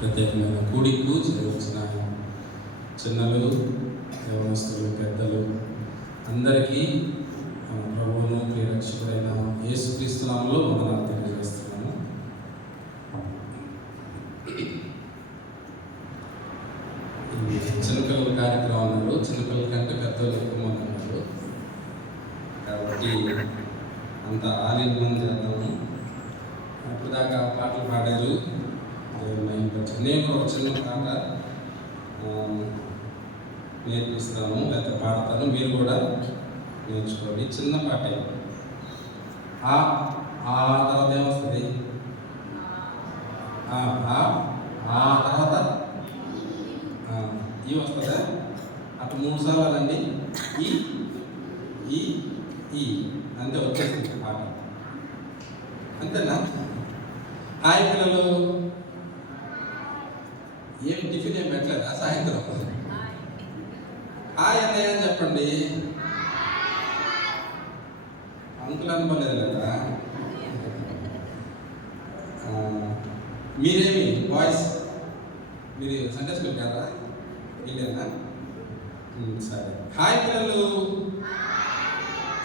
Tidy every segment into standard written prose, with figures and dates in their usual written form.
ప్రత్యేకమైన కూడికు చేరవచ్చిన చిన్నలు, యవనస్తులు, పెద్దలు అందరికీ మన ప్రభువును ప్రియరక్షకుడైన యేసుక్రీస్తు నామములో వందనాలు తెలియజేస్తున్నాను. ఈ చిన్నపిల్లల కార్యక్రమం అన్నారు. చిన్నపిల్లల కంటే పెద్దలు ఎక్కువ మంది అన్నారు. కాబట్టి అంత ఆలింగనం చేద్దాము. ఇప్పుడు దాకా పాటలు పాడారు. నేను ఒక చిన్న పాట నేర్పిస్తాను, లేకపోతే పాడతాను. మీరు కూడా నేర్చుకోండి. చిన్న పాటే. ఆ తర్వాత ఏమొస్తుంది? ఆ తర్వాత ఈ వస్తుందా? అటు 3 సార్లు అదండి. ఈ అంతే, వచ్చేస్తుంది పాట. అంతేనా? హాయ్ పిల్లలు, ఏం టిఫిన్ ఏం పెట్టలేదా సాయంత్రం? హాయ్ అన్నయ్య అని చెప్పండి. అంకుల్ అనుకోలేదు కదా. మీరేమి బాయ్స్, మీరు సండే స్కూల్ కదా? వెళ్ళారా? సరే. హాయ్ పిల్లలు.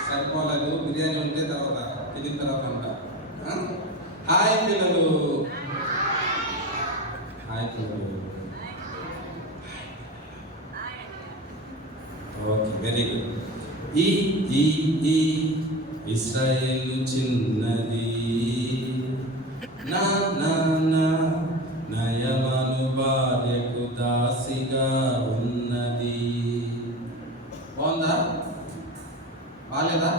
సరిపోలేదు, బిర్యానీ ఉంటే తర్వాత తినిన తర్వాత ఉంటా. హాయ్ పిల్లలు. హాయ్ పిల్లలు. Okay, very good. ఈ ఇశ్రాయేలు చిన్నది, నా నా నా నయమను భార్యకు దాసిగా ఉన్నది. బాగుందా? బాగాలేదా?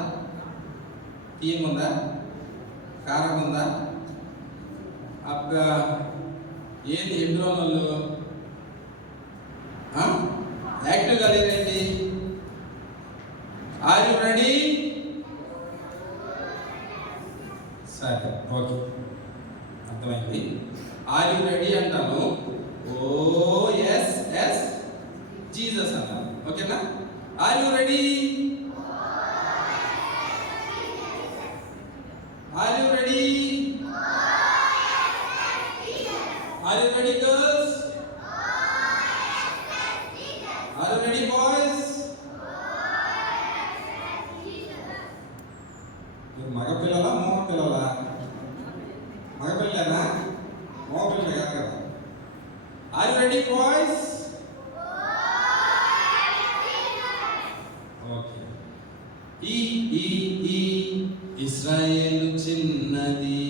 తీయముందా? కారం ఉందా? అబ్బా, ఏంటి ఎన్నో వాళ్ళు యాక్టివ్గా లేదండి. Are you ready? సరే, ఓకే, అర్థమైంది. ఆర్ యు రెడీ అంటాను. ఓ ఎస్ ఎస్ జీసస్ అన్నాను. ఓకేనా? Are you ready? Are you ready? Are you ready girls? Are you ready boys? మీరు మగ పిల్లలా మగ పిల్లలా? మగ పిల్లలేనా? మగ పిల్లలు కాదు కదా. Are you ready boys? Okay. ఈ ఇశ్రాయేలు చిన్నది,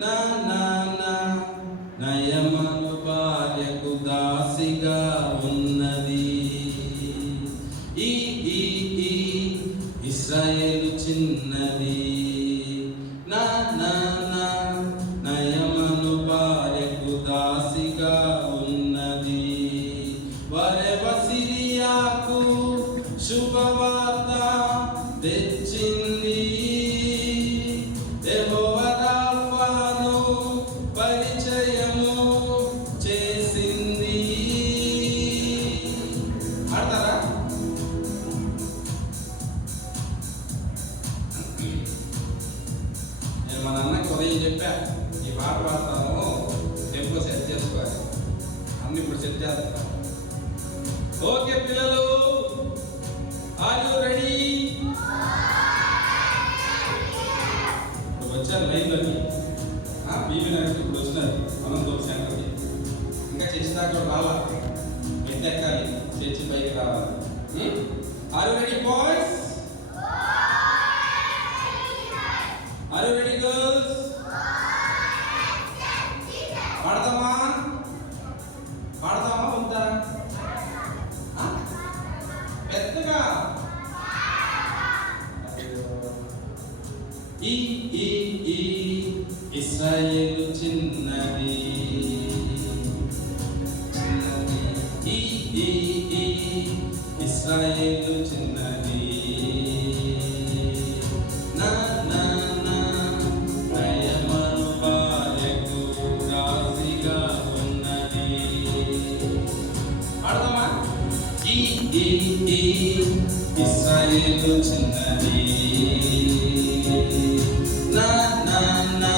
నా నా నా నయమను భార్యకు దాసిగా ఉన్నది. ఈ ఇశ్రాయేలు చిన్నది, నా నా నా నయమను భార్యకు దాసిగా ఉన్నది. వరెవ సిరియాకు శుభవార్త తెచ్చింది. యెహోవా రాఫాను పరిచయము చేసింది. ఆడతారా? నేను మా నాన్నకి ఉదయం చెప్పా, ఈ పాట పాడతాను, టెంపో సెట్ చేసుకోవాలి అన్ని. ఇప్పుడు సెట్ చేస్తాను. ఓకే పిల్లలు, ఆర్ యు రెడీ? ఇప్పుడు వచ్చారు లైన్లోకి. బీబీ నగర్ ఇప్పుడు వచ్చినారు అనంతపురం సెంటర్కి. ఇంకా చర్చి దాకా రాలా, ఎక్కాలి, చర్చి పైకి రావాలి. Are you ready boys? Are you ready girls? పాడదామా? పాడదామా ఉందా? పెద్దగా. ఈ ఇశ్రాయేలు చిన్నది, చిన్నది. ఈ ఇశ్రాయేలు చిన్నది, నా నా నా నయమను భార్యకు దాసిగా ఉన్నది. పాడదామా? ఈ ఇశ్రాయేలు చిన్నది, నా నా నా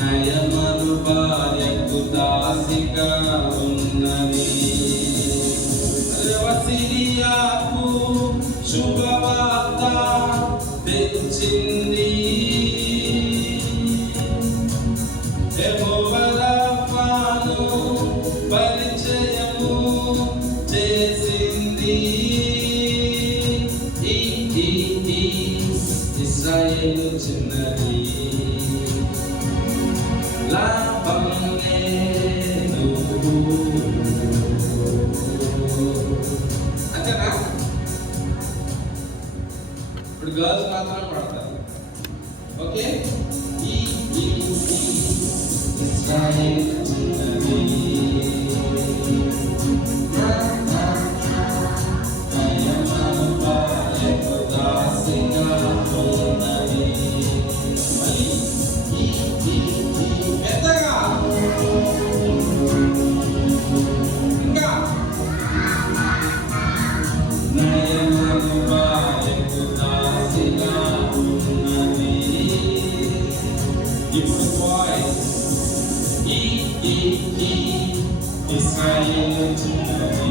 నయమను భార్యకు దాసిగా ఉన్నది. సిరియాకు శుభవార్త తెచ్చింది. యెహోవా రాఫాను పరిచయము చేసింది. ఇశ్రాయేలు చిన్నది లాభం లేదు. అంతేనా? ఇప్పుడు గర్ల్స్ మాత్రమే పడతారు. ఓకే, ఇశ్రాయేలు చిన్నది Israel చిన్నది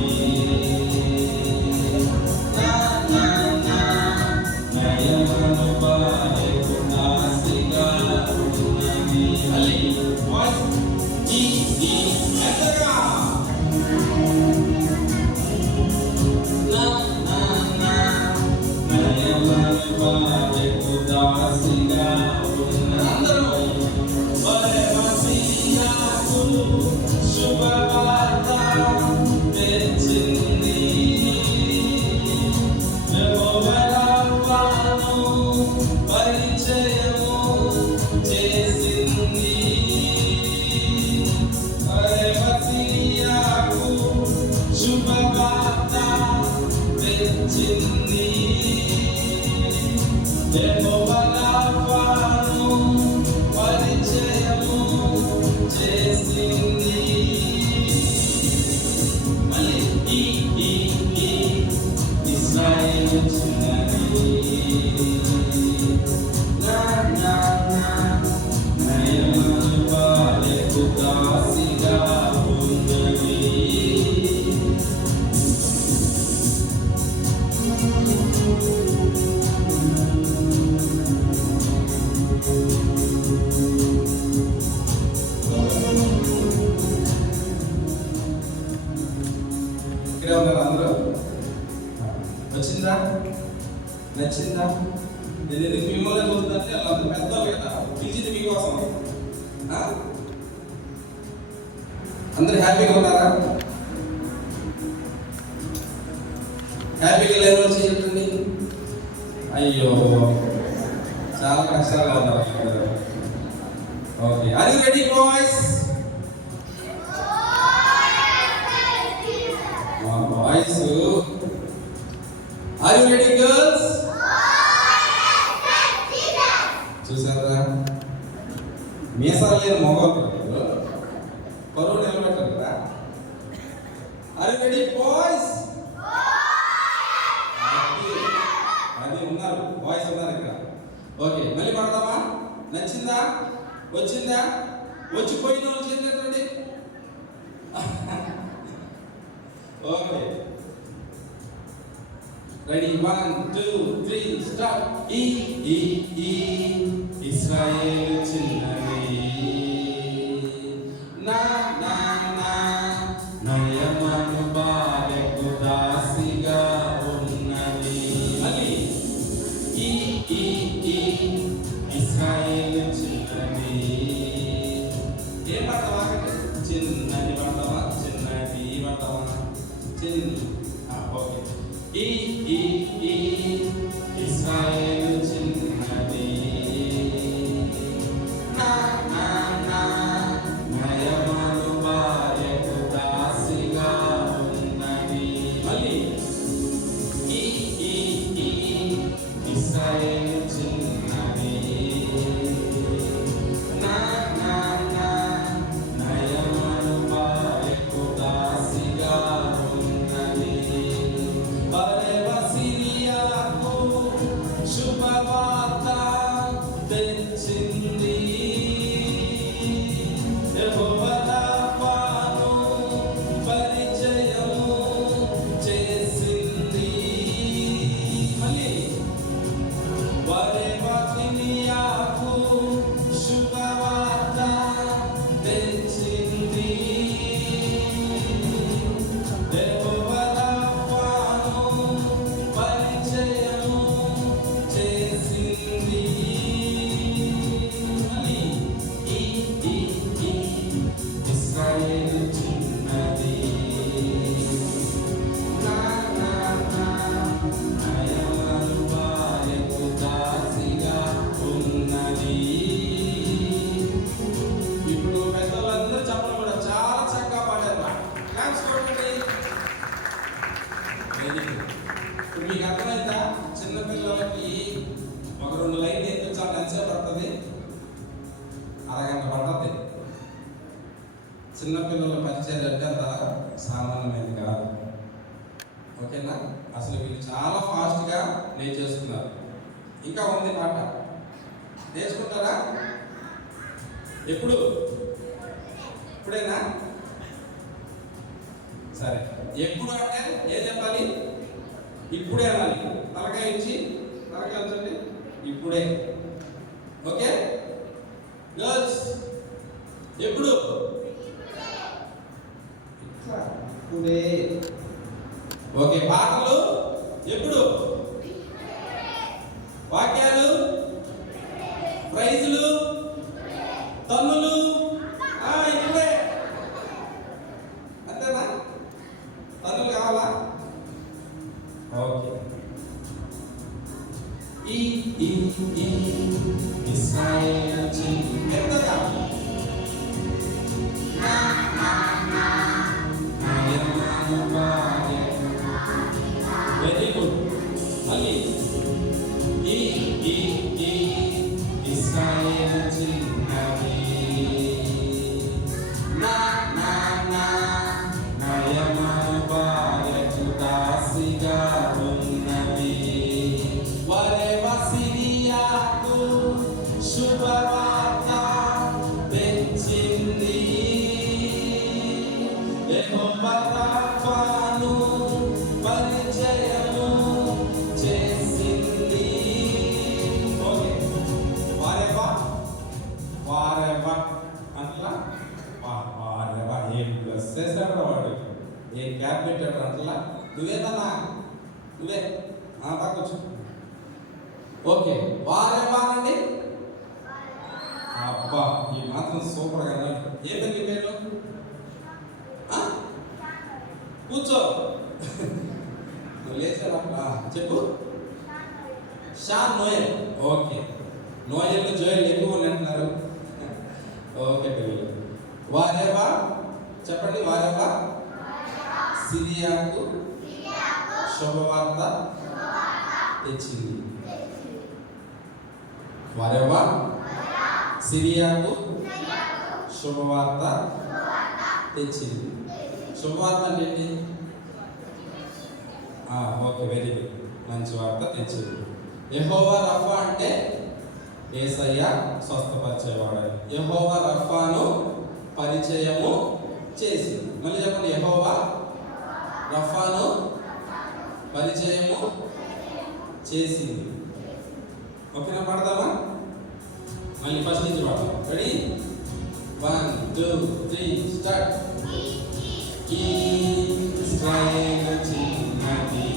నయమను బాయకు దాసిగా ఉన్నది. మళ్ళీ వాయిస్ ఎంతగా నయమను బాయకు దాసిగా ఉన్నది. అందరూ శుభవార్త తెచ్చింది. యెహోవా రాఫాను పరిచయము చేసింది. సిరియాకు శుభవార్త తెచ్చింది. యెహోవా రాఫాను పరిచయము చేసింది. Israel చిన్నది నయమను బాయకు దాసిగా ఉన్నది. ఇక్కడ ఉన్నారు అందరూ. వచ్చిందా? నచ్చిందా? నేను ఎందుకు మిమ్మల్ని చూస్తుందంటే వాళ్ళంత పెద్ద కదా పిలిచింది మీకోసం. అందరూ హ్యాపీగా ఉన్నారా? హ్యాపీగా లేని వాళ్ళు చేయండి. అయ్యో, చాలా కష్టాలుగా ఉన్నారు. Okay, are you ready boys? Boys, are you ready girls? చూసారా, మీసాలు లేని మొగలు పరువు నిలబెట్టారు కదా. Are you ready boys? అది ఉన్నారు, బాయ్స్ ఉన్నారు ఇక్కడ. ఓకే, మళ్ళీ పడతామా? నచ్చిందా? వచ్చిందా? వచ్చిపోయిన వాళ్ళు చేసినటువంటి. Okay, ready, 1 2 3 start. Israel చిన్నది నయమను బాయకు దాసిగా ఉన్నది. మళ్ళీ ఇశ్రాయేలు చిన్నది. ఏం పడతావా? చిన్నది పడతావా? చిన్నది పడతావా? ఓకే, ఇశ్రాయేలు చిన్నది నయమను బాయకు దాసిగా ఉన్నది. మళ్ళీ ఇశ్రాయేలు చిన్నది నయమను బాయకు దాసిగా ఉన్నది. సిరియాకు శుభ అరగంట పడుతుంది. చిన్నపిల్లల పరిచయం అంటే అంత సామాన్యమైనది కాదు. ఓకేనా? అసలు వీళ్ళు చాలా ఫాస్ట్గా నేర్చేస్తున్నారు. ఇంకా ఉంది పాట, నేర్చుకుంటారా? ఎప్పుడు? ఇప్పుడేనా? సరే, ఎప్పుడు అంటే ఏం చెప్పాలి? ఇప్పుడే అనాలి. తలకాయ ఇచ్చి తలకాయ ఉంచండి. ఇప్పుడే. ఓకే గర్ల్స్, ఎప్పుడు? ఇప్పుడే. ఓకే, పాటలు ఎప్పుడు? వాక్యాలు, ప్రైజులు, తన్నులు ఇప్పుడే. అంతేనా? తన్నులు కావాలా? ఓకే. ఎంతగా వెరీ గుడ్. మళ్ళీ ఇస్రాయేలు చిన్నది, నయమను భార్యకు దాసిగా ఉన్నది. వరెవ సిరియాకు శుభవార్త తెచ్చింది. యెహోవా రాఫాను పరిచయము చేసింది. ఓకే, వారెవ అట్లా వారెవ ఏం ప్లస్ చేశాడు వాడు, ఏం క్యాప్ పెట్టాడు అట్లా. నువ్వేదన్నా నువ్వే బాగొచ్చు. ఓకే, వారెవ అనండి. అబ్బా, ఈ మాత్రం సూపర్గా అన్నాడు. ఏంటండి పేరు? కూర్చో. నువ్వు లేచారా? చెప్పు. Shawn Noel. Okay, Noel Joel ఎక్కువ అంటున్నారు. ఓకే పిల్లలు, వారేవా చెప్పండి. వారేవా సిరియాకు శుభవార్త తెచ్చింది. వారేవా సిరియాకు శుభవార్త తెచ్చింది. శుభవార్త అంటే ఏంటి? ఓకే, వెరీ గుడ్, మంచి వార్త తెచ్చింది. యెహోవా రఫా అంటే యేసయ్య స్వస్థపరిచేవాడు. యెహోవా రఫాను పరిచయము చేసింది. మళ్ళీ చెప్పండి, యెహోవా రఫాను పరిచయము చేసింది. ఓకేనా? పడతామా? మళ్ళీ ఫస్ట్ నుంచి పడతాం. రెడీ? 1 2 3 స్టార్ట్. ఇశ్రాయేలు చిన్నది,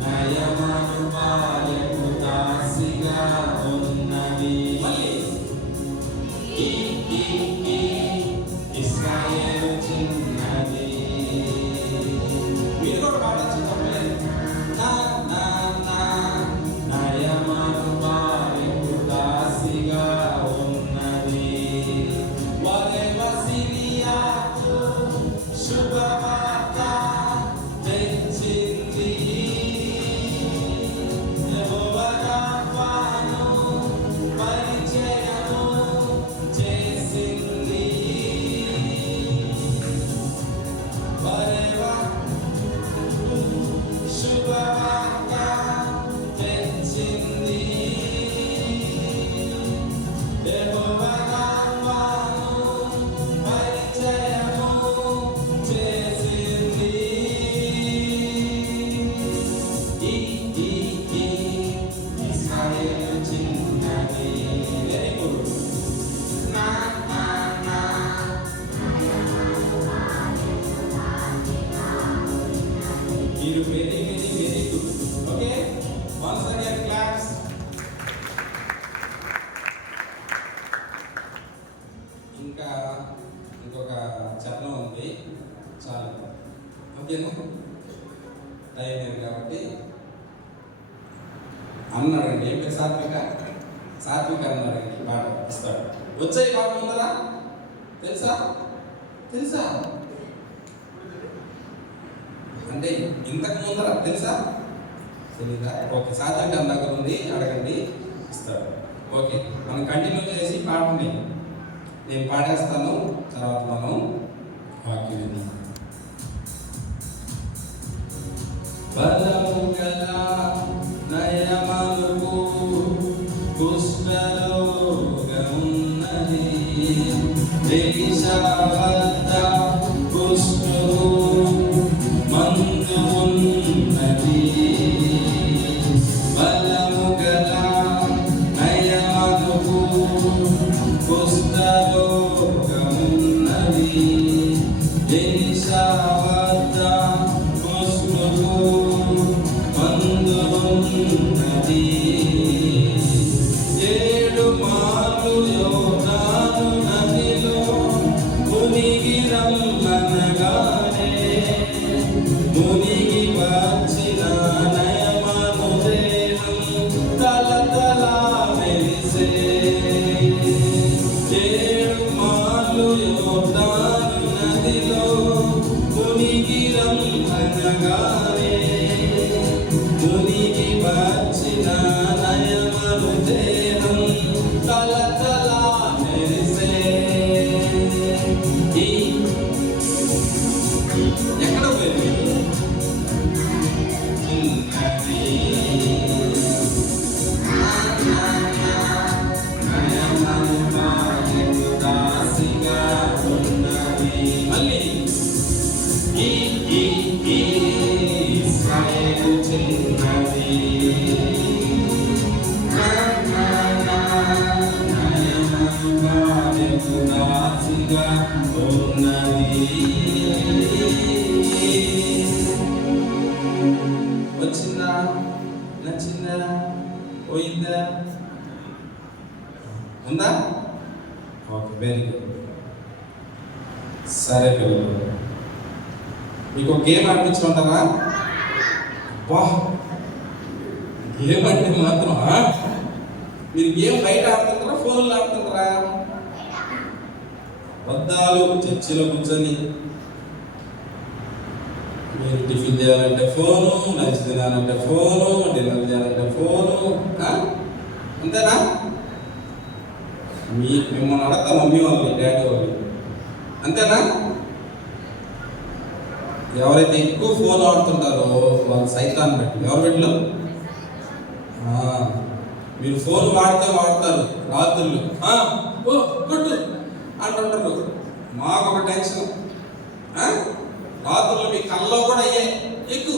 నయమను భార్యకు దాసిగా ఉన్నది. మళ్ళీ ఇశ్రాయేలు చిన్నది. మీరు కూడా పాడచ్చు. నయమను భార్యకు దాసిగా ఉన్నది. వరెవ సిరియాకు శుభవార్త తెచ్చింది. యెహోవా రాఫాను పరిచయము చేసింది. వరెవ శుభవార్త తెచ్చింది. యెహోవా రాఫాను పరిచయము చేసింది. ఇశ్రాయేలు చిన్నది. Very good. మీరు very very very good. Okay, once again claps. ఇంకా ఇంకొక చరణం ఉంది, చాలు. ఓకేనా? టైం లేదు కాబట్టి అన్నాడండి. ఏం పేరు? సాత్విక. సాత్విక అన్నాడండి. పాట వస్తాడు. వచ్చాయి పాట ముందరా? తెలుసా? తెలుసా అంటే ఇంతకు ముందర తెలుసా? తెలీదా? ఓకే, సాత్విక దగ్గర ఉంది, అడగండి. ఓకే, మనం కంటిన్యూ చేసి పాడండి. నేను పాడేస్తాను, తర్వాత మనం వాక్యం విందాం. బలము గల నయమనుకు కుష్ఠరోగమున్నది, ఎలీషా వద్ద కుష్ఠువు మందు ఉన్నది. బలము గల నయమనుకు కుష్ఠరోగమున్నది, ఎలీషా వద్ద కుష్ఠువు మందు ఉన్నది. 7 మార్లు యోర్దాను నదిలో మునిగి రమ్మనగానే మునిగి వచ్చిన నయమను దేహం తలతల మెరిసే. 7 మార్లు యోర్దాను నదిలో మునిగి రమ్మనగానే మునిగి వచ్చిన నయమను దేహం తలతల మెరిసే. ఎక్కడ పోయింది? మళ్ళీ ఇశ్రాయేలు చిన్నది, దాసిగా ఉన్నది. వచ్చిందా? నచ్చిందా? పోయిందా? ఉందా? Okay, very good. సరే పిల్లలు, మీకు గేమ్ ఆడిపించమంటారా? వా, గేమ్ అంటే మాత్రం మీరు గేమ్ బయట ఆడుతుంటారా, ఫోన్లో ఆడుతుంటారా? అబద్ధాలు. చర్చిలో కూర్చొని మీరు టిఫిన్ చేయాలంటే ఫోను, లంచ్ తినాలంటే ఫోను, డిన్నర్ చేయాలంటే ఫోను, అంతేనా? మిమ్మల్ని అడగతా మమ్మీ వాళ్ళు, డాడీ వాళ్ళు, అంతేనా? ఎవరైతే ఎక్కువ ఫోన్ ఆడుతుంటారో వాళ్ళు సైతాన్ బట్టి. ఎవరి బిడ్డలు? మీరు ఫోన్ వాడతారు రాత్రులు, ఓ కొట్టు అంటుంటారు. మాకు ఒక టెన్షన్. రాత్రులు మీ కళ్ళలో కూడా అయ్యే ఎక్కువ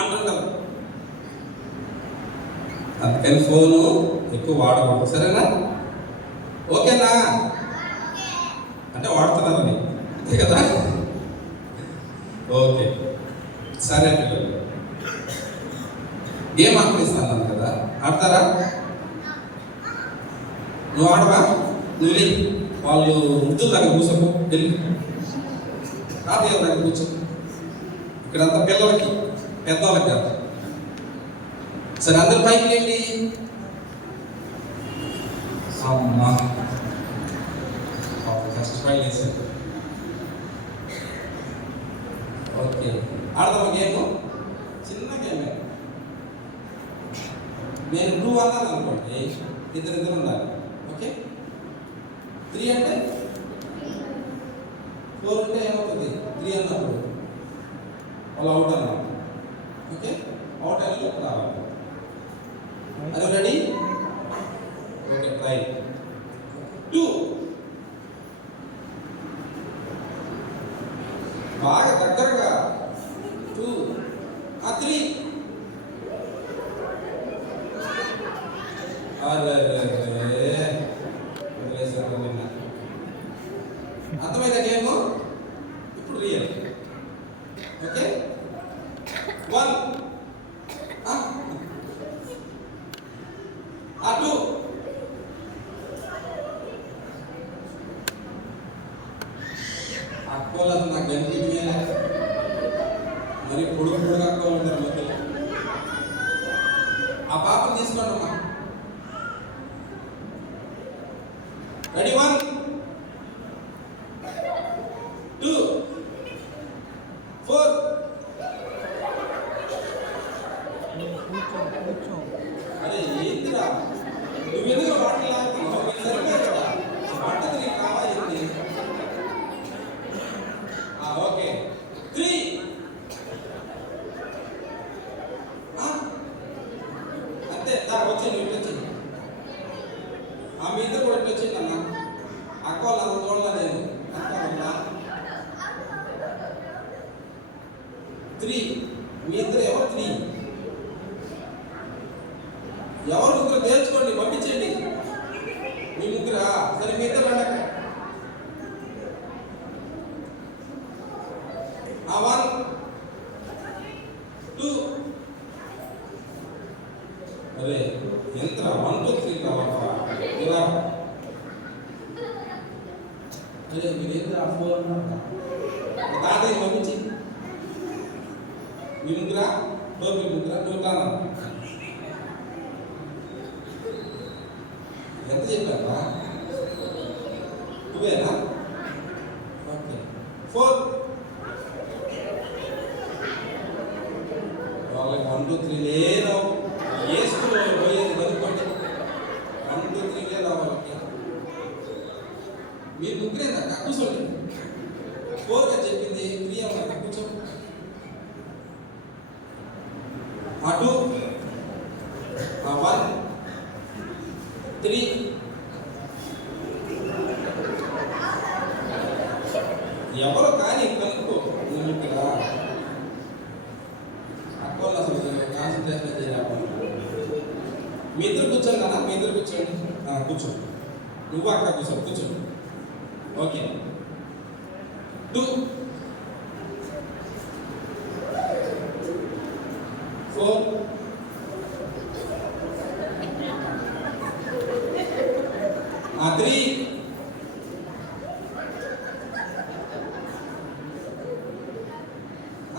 అంటుంటారు. అందుకని ఫోను ఎక్కువ వాడకూడదు, సరేనా? ఓకేనా? అంటే వాడుతున్నారని, అంతే కదా? ఓకే, సరే పిల్లలు, గేమ్ ఆడిస్తాను కదా, ఆడతారా? నువ్వు ఆడవా? నువ్వు వాళ్ళు వృద్ధుల దగ్గర కూర్చోకు, వెళ్ళి తాతయ్య దగ్గర కూర్చో. ఇక్కడంతా పిల్లలకి, పెద్దవాళ్ళకి కాదు. సరే, అందరు పైకి వెళ్ళి. అమ్మా కష్టపడి వేసారు. ఓకే, ఆడదామా గేమ్? చిన్న గేమే. నేను 2 అన్నాను అనుకోండి, ఇద్దరు ఉండాలి. ఓకే, 3 అంటే 4 అంటే ఏమవుతుంది? 3 అన్నప్పుడు వాళ్ళు అవుట్ అన్నమాట. ఓకే, అవుట్ అయిన రావాలి. అది రెడీ? Okay, try. 2 బాగా దగ్గరగా. 2 3 అర్థమైందా గేమ్? ఇప్పుడు రియల్. ఓకే, 1 2 అక్కోలేదు నాకు కనిపించే మరి పొడుగు అక్కలు ఉంటారు మధ్యలో. ఆ పాపను తీసుకోండి అమ్మా. రెడీ? 1 2 4. అరే ఏంటిరా? వచ్చేయండి, ఇటు వచ్చేయండి. మీ ఇద్దరు కూడా ఇటు వచ్చేయండి అన్న. అక్క వాళ్ళు అంత చూడాల నేను. అక్క 3 మీ ఇద్దరు ఎవరు 3 ఎవరు ముగ్గురు తేల్చుకోండి, పంపించండి. మీ ముగ్గురా? సరే మీ ఇద్దరు రండి. 1 2 అరే ఎంత 1 2 3 కావాలా ఇలా? అరే మీరు ఎంత 4 తాతయ్య పంపించి మీ ముగ్గురా? మీ ముగ్గురా? నువ్వు కానా? ఎంత చెప్పారా? 2ఏనా? ఓకే 4 వాళ్ళకి 1 2 3 లేదు. ఏ స్కూల్లో పోయేది కనుక్కోండి. 1 2 3 లేదా వాళ్ళకి? మీరు ముగ్గురేనా? కూర్చోండి. 4 గా చెప్పింది 3 అవ్వాలి. కూర్చో. 2 1 3 ఎవరు కానీ కనుక్కో. నువ్వు ఇక్కడ అక్కలు అసలు కాన్సన్ట్రేషన్ చేయాలి. మీ ఇద్దరు కూర్చోండి కదా, మీ ఇద్దరు కూర్చోండి. కూర్చో. నువ్వు అక్క కూర్చో. ఓకే 2 4 3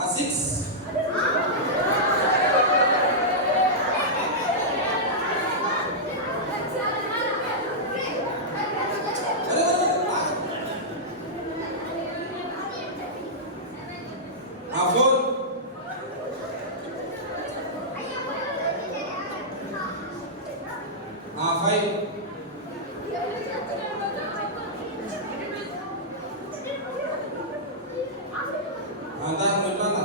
6 4 5 దాని పెట్టాలా?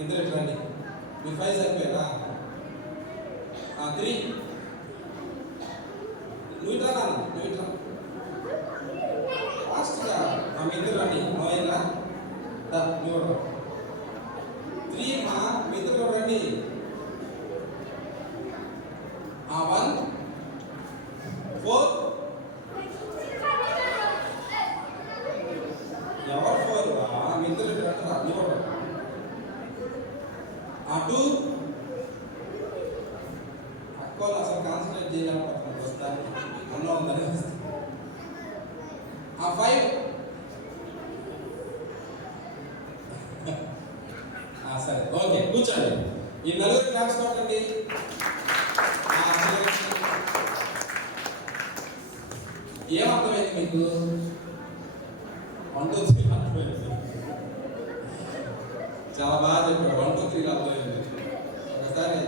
ఇద్దరు రండి. మీరు 5 సరిపోయారా? 3 నువ్వు ఇట్లా ఫాస్ట్గా మీ ఇద్దరు రండి. అవునా? నువ్వు 3 మీ ఇద్దరు కూడా రండి. 1 4 ఎవరు 4? మీ ఇద్దరు రండి. నువ్వు 2 అక్కలు అసలు కాన్సన్ట్రేట్ చేయలేకపోతున్నాను ప్రస్తుతానికి. అన్న ఉందని 5 సరే ఓకే కూర్చోండి. ఈ నలుగురు క్లాస్ కొట్టండి. ఏమర్థమైంది మీకు? 1 2 3 అర్థమైంది. చాలా బాగా చెప్పారు. 1 2 3 అర్థమైంది. ఒకసారి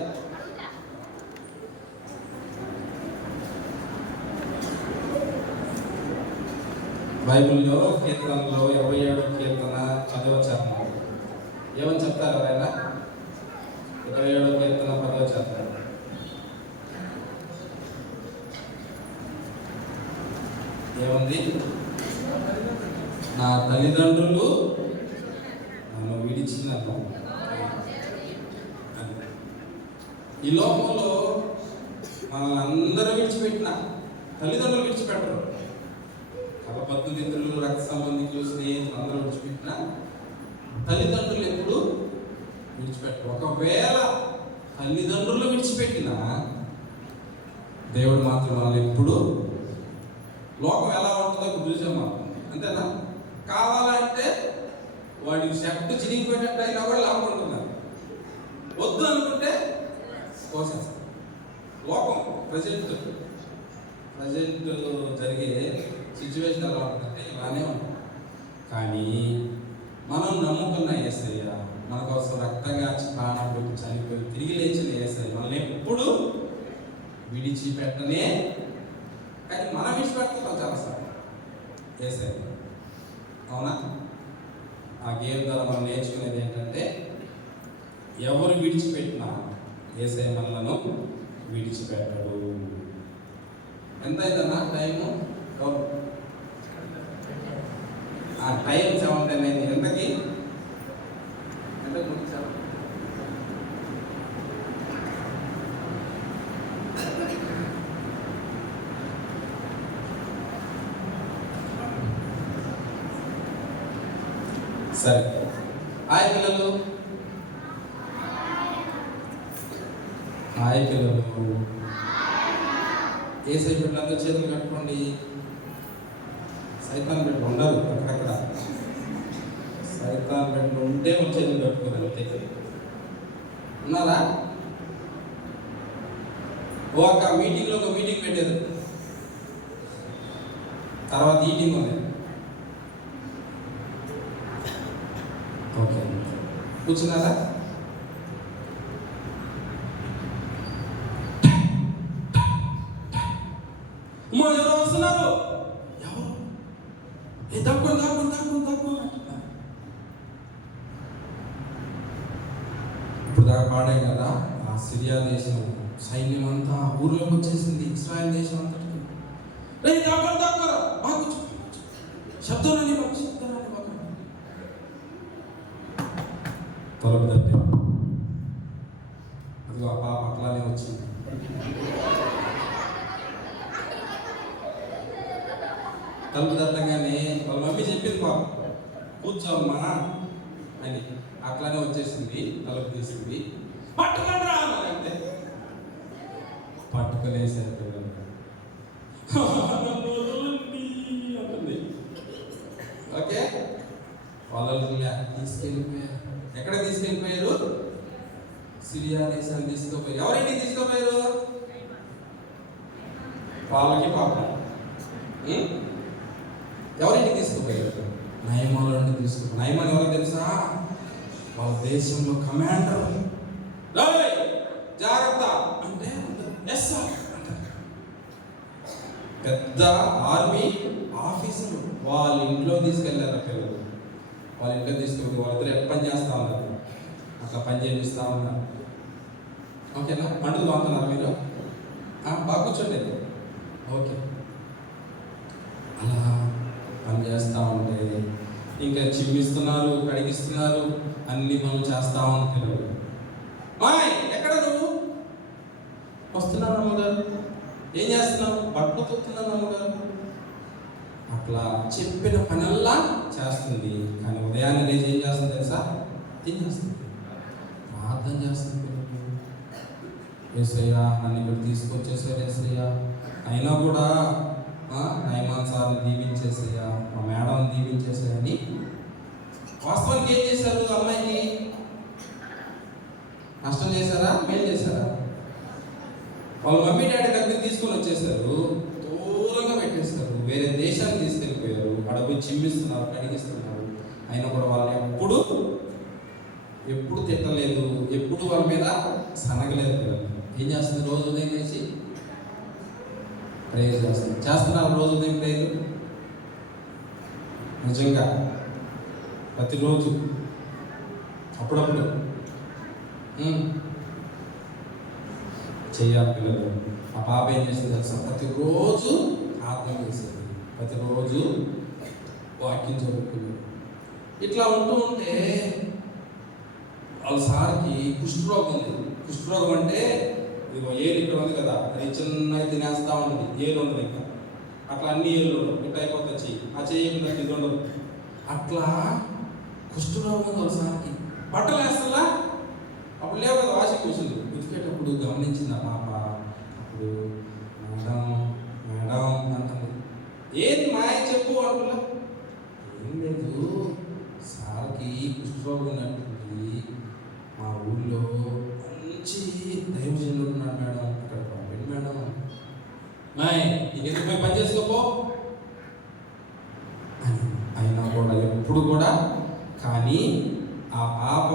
బైబిల్లో కీర్తనలో 27వ కీర్తన చదవచ్చాను. ఏమని చెప్తారు ఎవరైనా? 27వ కీర్తన 10వ చెప్తారు. ఏముంది? నా తల్లిదండ్రులు నన్ను విడిచినట్టు. ఈ లోకంలో మనల్ని అందరూ విడిచిపెట్టిన తల్లిదండ్రులు విడిచిపెట్టరు. బంధుమిత్రులు, రక్త సంబంధికులు, స్నేహితులు అందరూ విడిచిపెట్టిన తల్లిదండ్రులు ఎప్పుడు విడిచిపెట్టరు. ఒకవేళ తల్లిదండ్రులు విడిచిపెట్టిన దేవుడు మాత్రం మనల్ని ఎప్పుడు, లోకం ఎలా ఉంటుందో ఇప్పుడు చూసాం మనం, అంతేనా? కావాలంటే వాడి షర్ట్ చిరిగిపోయినట్టు అయినా కూడా లాక్కుంటున్నారు. వద్దు అనుకుంటే కోసేస్తారు. లోకం ప్రజెంట్ జరిగే సిచ్యువేషన్ ఎలా ఉంటుందంటే ఇలానే ఉంటుంది. కానీ మనం నమ్ముకున్న యేసయ్య, మన కోసం రక్తంగాచి ప్రాణం పెట్టి చనిపోయి తిరిగి లేచిన యేసయ్య మనల్ని ఎప్పుడు విడిచిపెట్టనే. కానీ మనం విడిచిపెడతాం చాలాసార్లు యేసయ్య. అవునా? ఆ గేమ్ ద్వారా మనం నేర్చుకునేది ఏంటంటే ఎవరు విడిచిపెట్టినా యేసయ్య మనలను విడిచిపెట్టడు. ఎంత అయిందన్నా టైము? టైం 7:10 అయింది. ఎంతకి ముగించాలి? సరే, హాయ్ పిల్లలు. హాయ్ పిల్లలు. ఏసై బిడ్డలందరూ చేతులు కట్టుకోండి. సైతాన్ బిడ్డలు ఉండరు అక్కడక్కడ. సైతాన్ బిడ్డలు ఉంటే చేతులు కట్టుకోరు అంతే. ఉన్నారా? ఒక మీటింగ్ పెట్టేది, తర్వాత ఈటింగ్ ఉంది. ఓకే, కూర్చున్నారా? ఎవరు వస్తున్నారు? ఎవరు? తక్కువ ఇప్పుడు దాకా పాడాం కదా, ఆ సిరియా దేశం సైన్యం అంతా ఊర్లోకి వచ్చేసింది. ఇస్రాయల్ దేశం అంతటికి శబ్దాలని తలుపు తట్టి అది ఆ పాప అట్లానే వచ్చింది. తలుపు తట్టగానే వాళ్ళ మమ్మీ చెప్పింది, పాప కూర్చోమ్మా అని. అట్లానే వచ్చేసింది, తలుపు తీసింది. పట్టుకుంటా అంటే పట్టుకునేసారు పిల్లలు. అంటుంది. ఓకే, వాళ్ళు తీసుకెళ్ళిపోయారు. ఎక్కడ తీసుకెళ్ళిపోయారు? సిరియా దేశాన్ని తీసుకుపోయారు. ఎవరింటికి తీసుకుపోయారు? వాళ్ళకి పాపం. ఎవరింటికి తీసుకుపోయారు? నయమాలను తీసుకుపోయారు. నయమాన్ ఎవరికి తెలుసా? వాళ్ళ దేశంలో కమాండర్. జాగ్రత్త అంటే ఎస్ అంటారు. పెద్ద ఆర్మీ ఆఫీసర్ వాళ్ళ ఇంట్లో తీసుకెళ్ళారు పిల్లలు. వాళ్ళ ఇంట్లో తీసుకెళ్ళి వాళ్ళిద్దరు పని చేస్తూ ఉన్నారు, అట్లా పని చేపిస్తూ ఉన్నారు. ఓకేనా? పండుగ బాగుతున్నారు మీరు? బాగా కూర్చోండి. ఓకే, అలా పని చేస్తూ ఉంటే ఇంకా చిమ్మిస్తున్నారు, కడిగిస్తున్నారు, అన్ని పనులు చేస్తూ ఉంటారు. ఎక్కడ నువ్వు? వస్తున్నావు అమ్మగారు. ఏం చేస్తున్నావు? బట్టలు తొక్కుతున్నాను అమ్మగారు. అట్లా చెప్పిన పనల్లా చేస్తుంది. కానీ ఉదయాన్నే లేచి ఏం చేస్తుంది తెలుసా? ఏం చేస్తుంది? ప్రార్థన చేస్తుంది. యేసయ్యా నన్ను ఇక్కడ తీసుకొచ్చేసారు యేసయ్యా, అయినా కూడా నయమాన్ సార్ని దీవించేసయ్యా, మా మేడం దీవించేసాయని. వాస్తవానికి ఏం చేశారు? అమ్మాయికి నష్టం చేశారా? మేలు చేశారా? వాళ్ళ మమ్మీ డాడీ దగ్గర తీసుకొని వచ్చేసారు, దూరంగా పెట్టేస్తారు, వేరే దేశానికి తీసుకెళ్ళిపోయారు. అడవి చిమ్మిస్తున్నారు, కడిగిస్తున్నారు. అయినా కూడా వాళ్ళని ఎప్పుడు తిట్టలేదు, ఎప్పుడు వాళ్ళ మీద సనగలేదు. పిల్లలు ఏం చేస్తుంది? రోజు ఉదయం చేసి ప్రేయర్ చేస్తుంది. చేస్తున్నారు రోజు ఉదయం ప్రేయర్. నిజంగా ప్రతిరోజు అప్పుడప్పుడు చెయ్యాలి పిల్లలు. ఆ పాప ఏం చేస్తుంది తెలుసా? ప్రతిరోజు ప్రార్థన చేసేది, ప్రతిరోజు వాక్యం చదువుకునేది. ఇట్లా ఉంటూ ఉంటే వాళ్ళ సార్కి కుష్ఠరోగం ఉంది. కుష్ఠరోగం అంటే ఇదిగో ఏలు ఇక్కడ ఉంది కదా, అది చిన్నగా తినేస్తూ ఉంటుంది. ఏలు ఉండదు, ఇంకా అట్లా అన్ని ఏళ్ళు ఉండవు, ఇట్లా అయిపోతుంది చెయ్యి. ఆ చెయ్యి ఇది ఉండదు. అట్లా కుష్ఠరోగం ఉంది వాళ్ళ సార్కి. బట్టలు వేస్తలా అప్పుడు లేవు కదా, వాషింగ్ మిషన్ ఉతికేటప్పుడు గమనించింది ఆ పాప. అప్పుడు మేడం అంటుంది, ఏది మాయ చెప్పు అంటున్నా. ఏం లేదు, సార్కి కుష్ఠరోగం ఉన్నట్టుంది, మా ఊళ్ళో మంచి దైవజనులు ఉన్నారు మేడం, అక్కడ పంపండి మేడం. మాయ్ నీకెందుకు పోయి పని చేసుకోపో అని. అయినా కూడా ఎప్పుడు కూడా కానీ ఆ పాప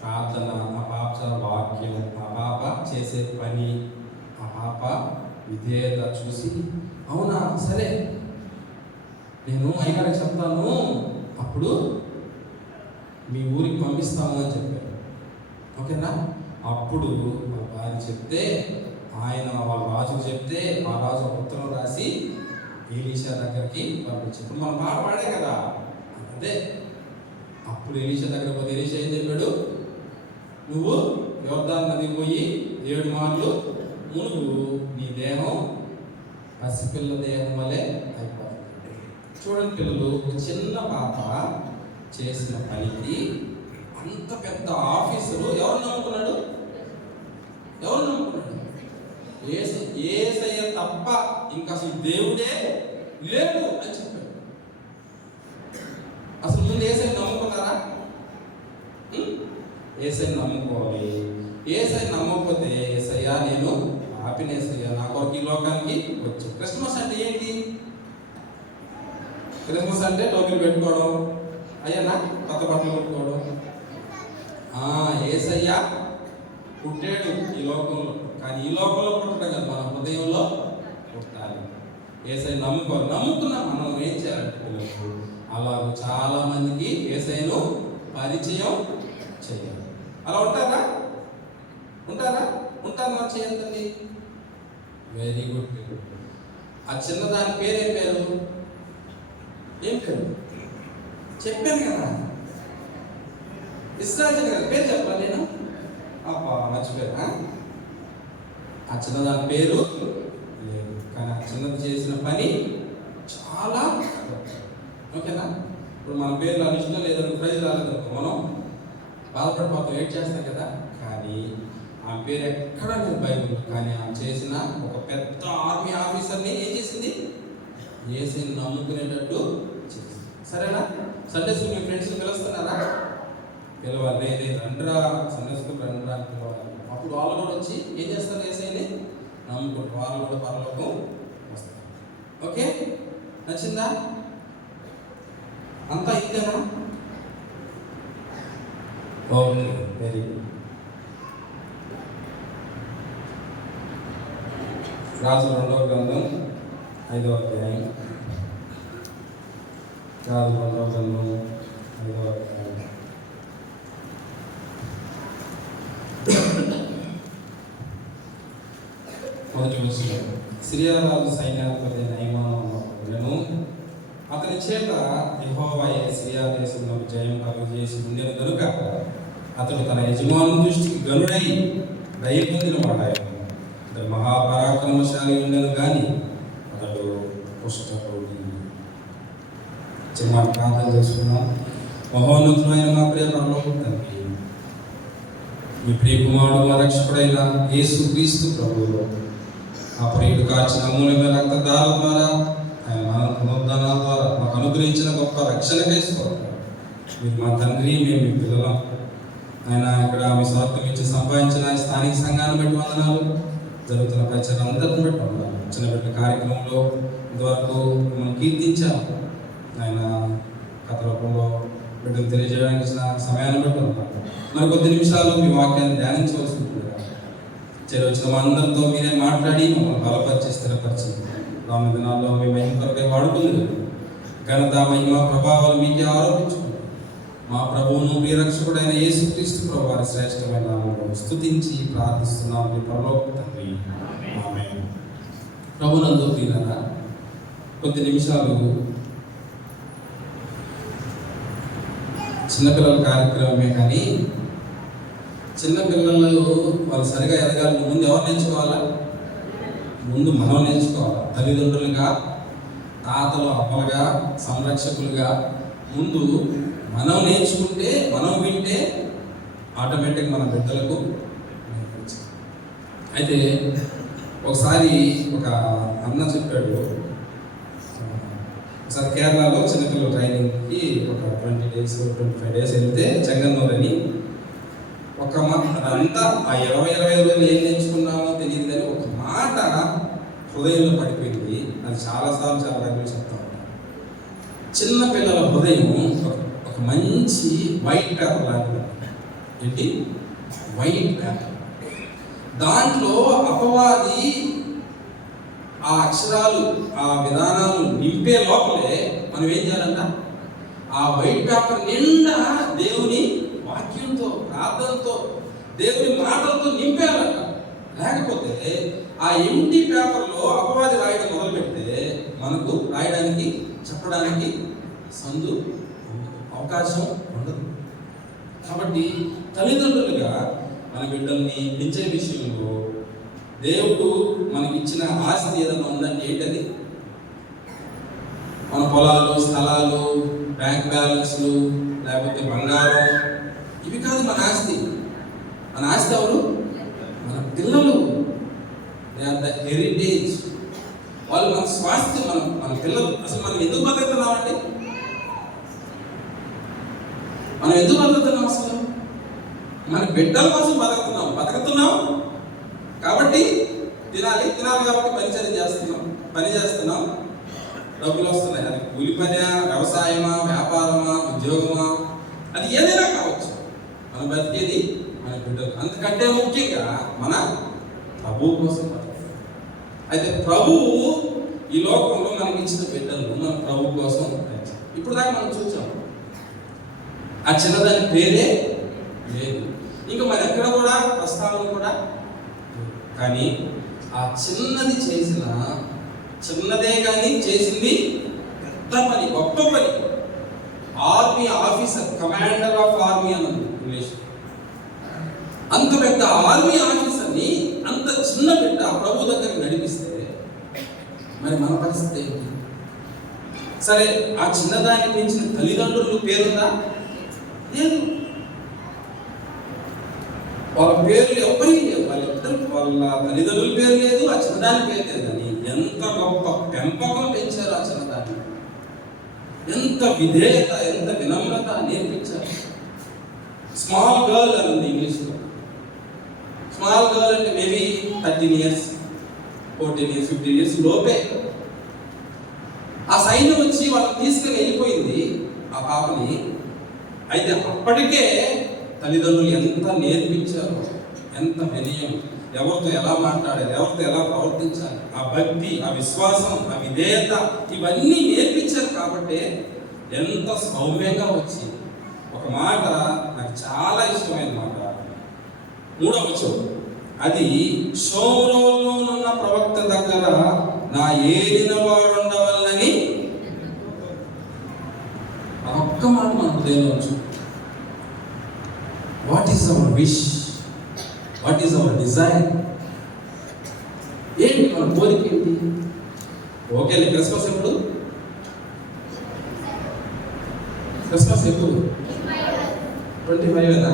ప్రార్థన, ఆ పాప వాక్యం, ఆ పాప చేసే పని, ఆ పాప విధేయత చూసి అవునా సరే నేను అయ్యగారికి చెప్తాను, అప్పుడు మీ ఊరికి పంపిస్తాము అని చెప్పారు. ఓకేనా? అప్పుడు మా భార్య చెప్తే ఆయన వాళ్ళ రాజుకు చెప్తే ఆ రాజు ఒక ఉత్తరం రాసి ఎలీషా దగ్గరికి పంపించాడు. ఇప్పుడు మనం పాట పాడే కదా, అదే అప్పుడు ఎలీషా దగ్గర పోతే ఎలీషా ఏం చెప్పాడు? నువ్వు యోర్దాను నదికి పోయి 7 మార్లు మునుగు, నీ దేహం పసిపిల్ల దేహం వలె అయిపోతుంది. చూడండి పిల్లలు, ఒక చిన్న పాప చేసిన పనికి అంత పెద్ద ఆఫీసరు ఎవరు నమ్ముకున్నాడు? యేసయ్య తప్ప ఇంకా అసలు దేవుడే లేడు అని చెప్పాడు. అసలు ముందు యేసయ్య నమ్ముకున్నారా? యేసయ్య నమ్ముకోవాలి. యేసయ్య నమ్మకపోతే యేసయ్య నేను ఆపిన యేసయ్య నా కొరకు ఈ లోకానికి వచ్చు. క్రిస్మస్ అంటే ఏంటి? క్రిస్మస్ అంటే టోపీలు పెట్టుకోవడం, అయ్యనా కొత్త బట్టలు పెట్టుకోవడం. యేసయ్య పుట్టాడు ఈ లోకంలో, కానీ ఈ లోకంలో పుట్టడం కదా, మన హృదయంలో పుట్టాలి. యేసయ్య నమ్ముకున్నా మనం ఏం చేయాలంటే పిల్లలకు అలాగ చాలా మందికి యేసయ్యను పరిచయం చేయాలి. అలా ఉంటారా? ఉంటారా చేయండి. Very good. ఆ చిన్నదాని పేరేం పేరు? చెప్పాను కదా, ఇస్రాయేల్ కదా. పేరు చెప్పాలి నేను, అబ్బా మర్చిపోయా. ఆ చిన్నదాని పేరు లేదు, కానీ ఆ చిన్నది చేసిన పని చాలా. ఓకేనా? ఇప్పుడు మన పేర్లు అనిష్టం లేదని ప్రైజ్ రాలేదనుకో మనం బాధపడిపోతాం, ఏడ్ చేస్తాం కదా. కానీ ఆ పేరు ఎక్కడ లేదు బైబిల్. కానీ ఆమె చేసిన ఒక పెద్ద ఆర్మీ ఆఫీసర్ని ఏం చేసింది? యేసయ్యను నమ్ముకునేటట్టు చేసింది. సరేనా? సండే స్కూల్ మీ ఫ్రెండ్స్ని పిలుస్తున్నారా? పిలవాలి. రండ్రా సండే స్కూల్ రండ్రా అని పిలవాలి. అప్పుడు వాళ్ళు కూడా వచ్చి ఏం చేస్తారు? యేసయ్యని నమ్ముకుంటారు. వాళ్ళు కూడా పరలోకం వస్తారు. ఓకే, నచ్చిందా? అంతా ఇంతేనా? Okay, very good. రాజుల 2వ గ్రంథం 5వ అధ్యాయం. రాజుల 2వ గ్రంథం 5వ అధ్యాయం. మొదటి వచనం. సిరియా రాజు సైన్యాధిపతి నయమాను అతని చేత యెహోవా సిరియా దేశంలో జయం కలుగజేసి ఉండేది కనుక అతడు తన యజమాను దృష్టికి గనుడై దయ పొందిన వాడాయను. అతడు మహాపరాక్రమశాలి ఉండను కానీ అతడు కుష్ఠరోగి. చిన్న ప్రార్థన చేసుకున్నాం. మహోన్నతుడైన మా ప్రియ పరలోకపు తండ్రి, మీ ప్రియ కుమారుడు మా రక్షకుడైన యేసుక్రీస్తు ప్రభువులో ఆ ప్రియుడు కాచిన అమూల్యమైన రక్తధార ద్వారా ఆయన పునరుద్ధానాల ద్వారా మాకు అనుగ్రహించిన గొప్ప రక్షణ చేసుకోవాలి. మీరు మా తండ్రి, మేము మీ పిల్లలం. ఆయన ఇక్కడ మీ స్వార్థం ఇచ్చి సంపాదించిన స్థానిక సంఘాన్ని బట్టి వందనాలు. జరుగుతున్న పరిచయం అందరిని బట్టి వందనాలు. చిన్న బిడ్డ కార్యక్రమంలో ఇంతవరకు మనం కీర్తించాము. ఆయన కథ రూపంలో బిడ్డలు తెలియజేయడానికి ఇచ్చిన సమయాన్ని బట్టి వందనాలు. మరి కొద్ది నిమిషాలు మీ వాక్యాన్ని ధ్యానించవలసి ఉంటుంది. వచ్చిన అందరితో మీరే మాట్లాడి మమ్మల్ని బలపరిచి స్థిరపరిచి రామ దినాల్లో మీ మహిమ కొరకై వాడుకుంది. ఘనత మహిమ ప్రభావాలు మీకే ఆరోపించుకుంది. మా ప్రభువును ప్రియరక్షకుడైన యేసుక్రీస్తు ప్రభు వారి శ్రేష్టమైన నామములో స్తుతించి ప్రార్థిస్తున్నాం మీ పరలోకపు తండ్రి. ఆమేన్. ప్రభునందు ప్రియులారా, కొద్ది నిమిషాలు చిన్నపిల్లల కార్యక్రమమే, కానీ చిన్నపిల్లలు వాళ్ళు సరిగా ఎదగాలి. ముందు ఎవరు నేర్చుకోవాలా? ముందు మనం నేర్చుకోవాలి. తల్లిదండ్రులుగా, తాతలు, అమ్మలుగా, సంరక్షకులుగా ముందు మనం నేర్చుకుంటే, మనం వింటే ఆటోమేటిక్ మన బిడ్డలకు. అయితే ఒకసారి ఒక అన్న చెప్పాడు, ఒకసారి కేరళలో చిన్నపిల్లల ట్రైనింగ్కి ఒక 20 days 25 days వెళ్తే చెంగన్నూరు అని ఒక అంతా ఆ 20-25 రోజులు ఏం నేర్చుకున్నామో తెలియదు, కానీ ఒక మాట హృదయంలో పడిపోయింది. అది చాలాసార్లు చాలా దగ్గర చెప్తా ఉంటాను. చిన్న పిల్లల హృదయం ఒక మంచి వైట్ పేపర్ లాంటిది. ఏంటి? White paper. దాంట్లో అపవాది ఆ అక్షరాలు, ఆ విధానాలు నింపే లోపలే మనం ఏం చేయాలంట? ఆ వైట్ పేపర్ నిండా దేవుని వాక్యంతో, ప్రార్థనతో, దేవుని మాటలతో నింపేయాలంట. లేకపోతే ఆ ఎంటీ పేపర్లో అపవాది రాయడం మొదలు పెడితే మనకు రాయడానికి చెప్పడానికి సందు అవకాశం ఉండదు. కాబట్టి తల్లిదండ్రులుగా మన బిడ్డల్ని పెంచే విషయంలో దేవుడు మనకిచ్చిన ఆస్తి ఏదైనా ఉందంటే ఏంటది? మన పొలాలు, స్థలాలు, బ్యాంక్ బ్యాలెన్స్లు, లేకపోతే బంగారం, ఇవి కాదు మన ఆస్తి. మన ఆస్తి ఎవరు? మన పిల్లలు. They are the heritage. వాళ్ళు మన స్వాస్థ్యం, మన పిల్లలు. అసలు మనం ఎందుకు బతుకుతున్నామండి? మనం ఎందుకు బతుకుతున్నాం? అసలు మన బిడ్డల కోసం బతుకుతున్నాం కాబట్టి తినాలి కాబట్టి పని చేస్తున్నాం, డబ్బులు వస్తున్నాయి. అది కూలి పనా, వ్యవసాయమా, వ్యాపారమా, ఉద్యోగమా, అది ఏదైనా కావచ్చు. మనం బతికేది మన బిడ్డలు. అందుకంటే ముఖ్యంగా మన ప్రభువు కోసం బతకాలి. అయితే ప్రభువు ఈ లోకంలో మనకి ఇచ్చిన బిడ్డలు మన ప్రభు కోసం. ఇప్పుడు దాకా మనం చూసాం, ఆ చిన్నదాని పేరే లేదు, ఇంకా మన ఎక్కడ కూడా ప్రస్తావన కూడా. కానీ ఆ చిన్నదే కానీ చేసింది పెద్ద పని, గొప్ప పని. Army officer, commander of army అన్నది ఇంగ్లీష్. అంత పెద్ద ఆర్మీ ఆఫీసర్ని అంత చిన్న బిడ్డ ప్రభు దగ్గర నడిపిస్తే మరి మన పరిస్థితి ఏంటి? సరే, ఆ చిన్నదాన్ని పెంచిన తల్లిదండ్రులు పేరుందా? లేదు. వాళ్ళ పేర్లు ఎవరికి లేవు. వాళ్ళ తల్లిదండ్రుల పేరు లేదు, ఆ చిన్నదాని పేరు లేదు. కానీ ఎంత గొప్ప పెంపకం పెంచారు ఆ చిన్నదాన్ని. ఎంత విధేయత, ఎంత వినమ్రత నేర్పించారు. స్మాల్ గర్ల్ అని ఉంది ఇంగ్లీష్లో. స్మాల్ గర్ల్ అంటే మేబీ 13 years, 14 years, 15 years లోపే. ఆ సైన్యం వచ్చి వాళ్ళని తీసుకుని వెళ్ళిపోయింది ఆ పాపని. అయితే అప్పటికే తల్లిదండ్రులు ఎంత నేర్పించారు, ఎంత వినయం, ఎవరితో ఎలా మాట్లాడాలి, ఎవరితో ఎలా ప్రవర్తించాలి, ఆ భక్తి, ఆ విశ్వాసం, ఆ విధేయత, ఇవన్నీ నేర్పించారు. కాబట్టి ఎంత సౌమ్యంగా వచ్చి ఒక మాట నాకు చాలా ఇష్టమైన మాట, 3వ వచనం, అది షోమ్రోనున్న ప్రవక్త దగ్గర నా ఏలిన వాడు ఉండవల్లని. ఒక్క మాట మన హృదయంలో ఉంచు. What is our wish? What is our Dzire? ఏంటి మన కోరిక? ఏంటి? ఓకే, క్రిస్మస్ ఎప్పుడు? క్రిస్మస్ ఎప్పుడు? 25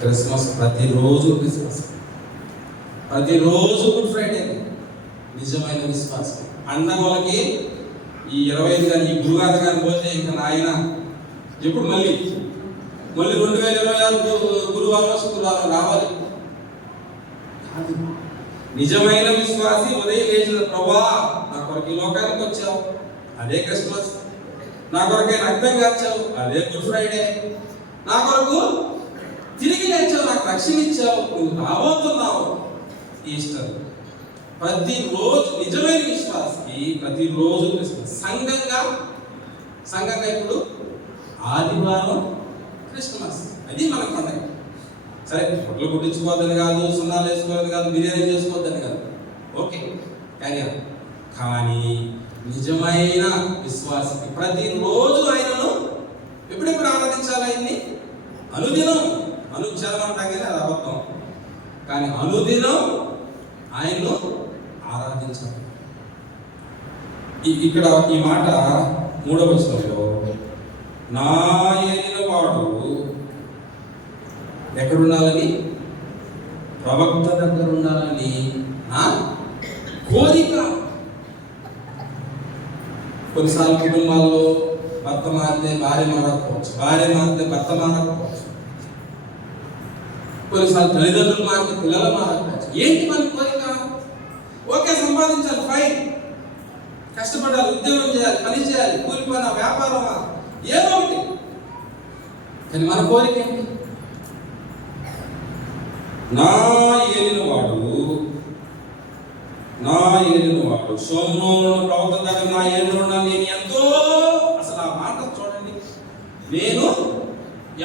క్రిస్మస్. ప్రతిరోజు క్రిస్మస్, ప్రతిరోజు గుడ్ ఫ్రైడే. నిజమైన విశ్వాసం వాళ్ళకి ఈ 25 కానీ ఈ గురువారం కానీ పోతే ఇంకా నాయన ఎప్పుడు మళ్ళీ 2026 గురువారం శుక్రవారం రావాలి. నిజమైన విశ్వాసి ఉదయం లేచిన, ప్రభా నా కొరకు ఈ లోకానికి వచ్చావు, అదే క్రిస్మస్. నా కొరకే రక్తం కార్చావు, అదే గుడ్ ఫ్రైడే. నా కొరకు తిరిగి లేచావు, నాకు రక్షణ ఇచ్చావు, నువ్వు రాబోతున్నావు, ఈస్టర్. ప్రతిరోజు నిజమైన విశ్వాసకి ప్రతిరోజు క్రిస్మస్. సంఘంగా ఇప్పుడు ఆదివారం క్రిస్మస్, అది మన పండుగ. సరే, పొట్లు కుట్టించుకోవద్దని కాదు, సున్నాలు వేసుకోవద్దని కాదు, బిర్యానీ చేసుకోవద్దని కాదు, ఓకే, కానీ నిజమైన విశ్వాసకి ప్రతిరోజు ఆయనను ఎప్పుడెప్పుడు ఆరాధించాలి? ఆయన్ని అనుదినం, అనుక్షణం అంటాం కానీ అది అబద్ధం. కానీ అనుదినం ఆయన్ను ఆరాధించాలి. ఇక్కడ ఈ మాట 3వ వచనంలో, నా ఏలిన వాడు ఎక్కడుండాలని? ప్రవక్త దగ్గర ఉండాలని నా కోరిక. కొన్నిసార్లు కుటుంబాల్లో భర్త మారితే భార్య మారకపోవచ్చు, భార్య మారితే భర్త మారకపోవచ్చు, కొన్నిసార్లు తల్లిదండ్రులు మారితే పిల్లలు మారకపోవచ్చు. ఏంటి మన కోరిక? ఓకే, సంపాదించాలి, ఫైన్, కష్టపడాలి, ఉద్యోగం చేయాలి, పని చేయాలి, కూలి పని, వ్యాపారమా, ఏదో ఒకటి. కానీ మన కోరిక ఏంటి? నా ఏలినవాడు సోమ్రోను ప్రవక్త దగ్గర నా ఏలిన నేను ఎంతో, అసలు ఆ మాట చూడండి, నేను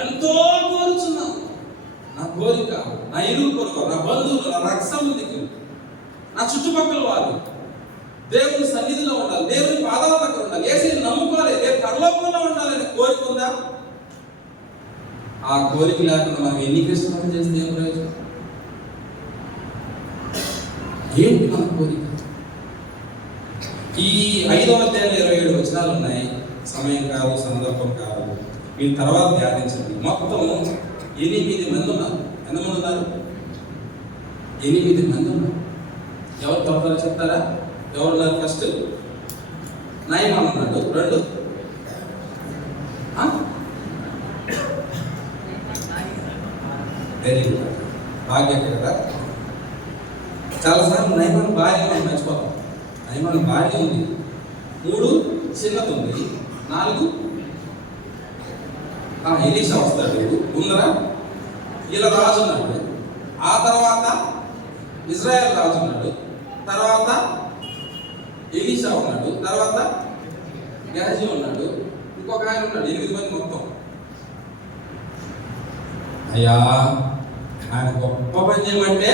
ఎంతో కోరుచున్నాను. నా కోరిక కోరిక, నా ఇరుగు పొరుగు, నా బంధువులు, నా రక్త సంబంధికులు, నా చుట్టుపక్కల వారు దేవుని సన్నిధిలో ఉండాలి, దేవుని పాదాల దగ్గర ఉండాలి, యేసుని నమ్ముకోవాలి, రేపు పరలోకంలో ఉండాలనే కోరిక ఉందా? ఆ కోరిక లేకుండా మనం ఎన్ని క్రిస్మస్ చేస్తే ఏం ప్రయోజనం? ఏంటి మన కోరిక? ఈ 5వ అధ్యాయం 27 వచనాలు ఉన్నాయి. సమయం కాదు, సందర్భం కాదు, మీరు తర్వాత ధ్యానించండి. మొత్తం 8 మంది ఉన్నారు. ఎంతమంది ఉన్నారు? 8 మంది ఉన్నారు. ఎవరు త్వరగా చెప్తారా? ఎవరున్నారు? ఫస్ట్ నయమాన్ ఉన్నాడు. 2 వెరీ గుడ్, భాగ్యం కదా. చాలాసార్లు నయమాన్ భార్య మనం మర్చిపోతాం. నయమాన్ భార్య ఉంది. 3 చిన్నది ఉంది. 4 ఎలీషా వస్తాడు. ఉన్నారా? ఇలా రాజు ఉన్నాడు. ఆ తర్వాత ఇజ్రాయెల్ రాజు ఉన్నాడు. తర్వాత ఎలీషా ఉన్నాడు. తర్వాత గెహజీ ఉన్నాడు. ఇంకొక ఆయన ఉన్నాడు. 8 మంది మొత్తం. అయ్యా, ఆయన గొప్ప పని చేయమంటే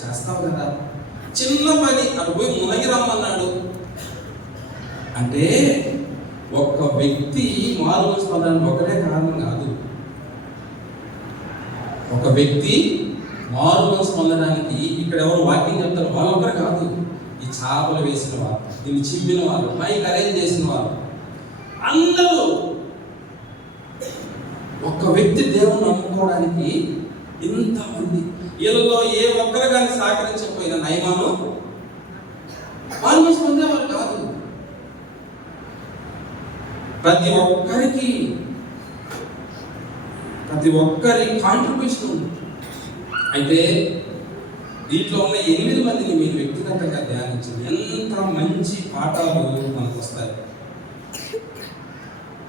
చేస్తావు కదా. చిన్న పని అటు పోయి మునగి రమ్మన్నాడు. అంటే ఒక్క వ్యక్తి మారుమనసు పొందడానికి ఒకటే కారణం కాదు. ఒక వ్యక్తి మారుమనసు పొందడానికి ఇక్కడ ఎవరు వాక్యం చెప్తారు? వాళ్ళొక్కరు కాదు. ఈ చేపలు వేసిన వారు, దీన్ని చింపిన వారు, మైక్ అరేంజ్ చేసిన వారు, అందరూ ఒక్క వ్యక్తి దేవుని నమ్ముకోవడానికి ఇంతమంది. వీళ్ళలో ఏ ఒక్కరు కానీ సహకరించకపోయిన నయమాను మారుమనసు పొందేవారు కాదు. ప్రతి ఒక్కరి కాంట్రిబ్యూషన్ ఉంది. అయితే దీంట్లో ఉన్న 8 మందిని మీరు వ్యక్తిగతంగా ధ్యానించింది. ఎంత మంచి పాఠాలు మనకు వస్తాయి.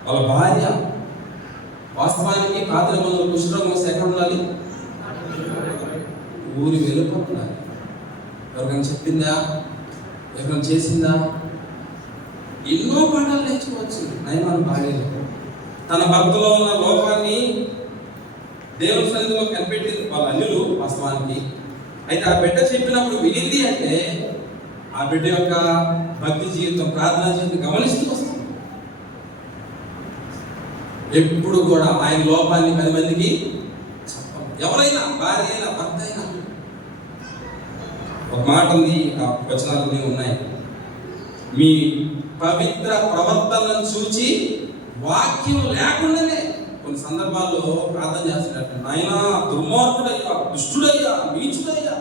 వాళ్ళ భార్య వాస్తవానికి పాత్ర మందులు కుష్ఠరోగం వస్తే ఎక్కడ ఉండాలి? ఊరి వెలుపల ఉండాలి. ఎవరికైనా చెప్పిందా? ఎవరైనా చేసిందా? ఎన్నో పాఠాలు నేర్చుకోవచ్చు నయమాన్ భార్యలో. తన భర్తలో ఉన్న లోపాన్ని దేవుని సన్నిధిలో కనిపెట్టింది వాళ్ళ అల్లులు వాస్తవానికి. అయితే ఆ బిడ్డ చెప్పినప్పుడు వినింది అంటే ఆ బిడ్డ యొక్క భక్తి జీవితం, ప్రార్థనా జీవితం గమనిస్తూ వస్తుంది. ఎప్పుడు కూడా ఆయన లోపాన్ని 10 మందికి చెప్పాలి. ఎవరైనా, భార్య అయినా, భర్త అయినా. ఒక మాట ఉంది, ఆ వచనాలన్నీ ఉన్నాయి. మీ పవిత్ర ప్రవర్తనను చూచి వాక్యం లేకుండానే కొన్ని సందర్భాల్లో ప్రార్థన చేస్తున్నట్టు, నాయనా దుర్మార్గుడయ్యా, దుష్టుడయ్యా, నీచుడయ్యా,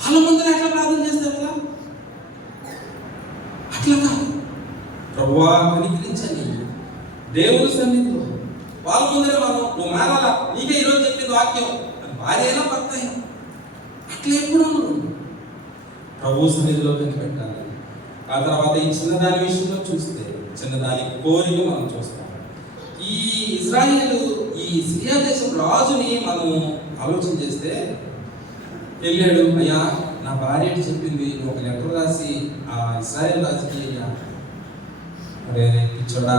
వాళ్ళ ముందర ఎట్లా ప్రార్థన చేస్తారు కదా? అట్లా కాదు. ప్రభువా కనికరించని దేవుని సన్నిధిలో వాళ్ళ ముందరే మనం నువ్వు మారాలా, నీకే ఈరోజు చెప్పింది వాక్యం, అది భార్య అయినా భర్త అయినా. అట్లా ఎప్పుడు ప్రభు సన్నిధిలో కనిపెట్టాలి. ఆ తర్వాత ఈ చిన్నదాని విషయంలో చూస్తే చిన్నదాని కోరిక మనం చూస్తాం. ఈ ఇజ్రాయేలు, ఈ సిరియా దేశం రాజుని మనం ఆలోచన చేస్తే, వెళ్ళాడు, అయ్యా నా భార్య చెప్పింది, నువ్వు ఒక లెటర్ రాసి ఆ ఇజ్రాయేల్ రాజుకి, అయ్యా అరే ఇచ్చోడా,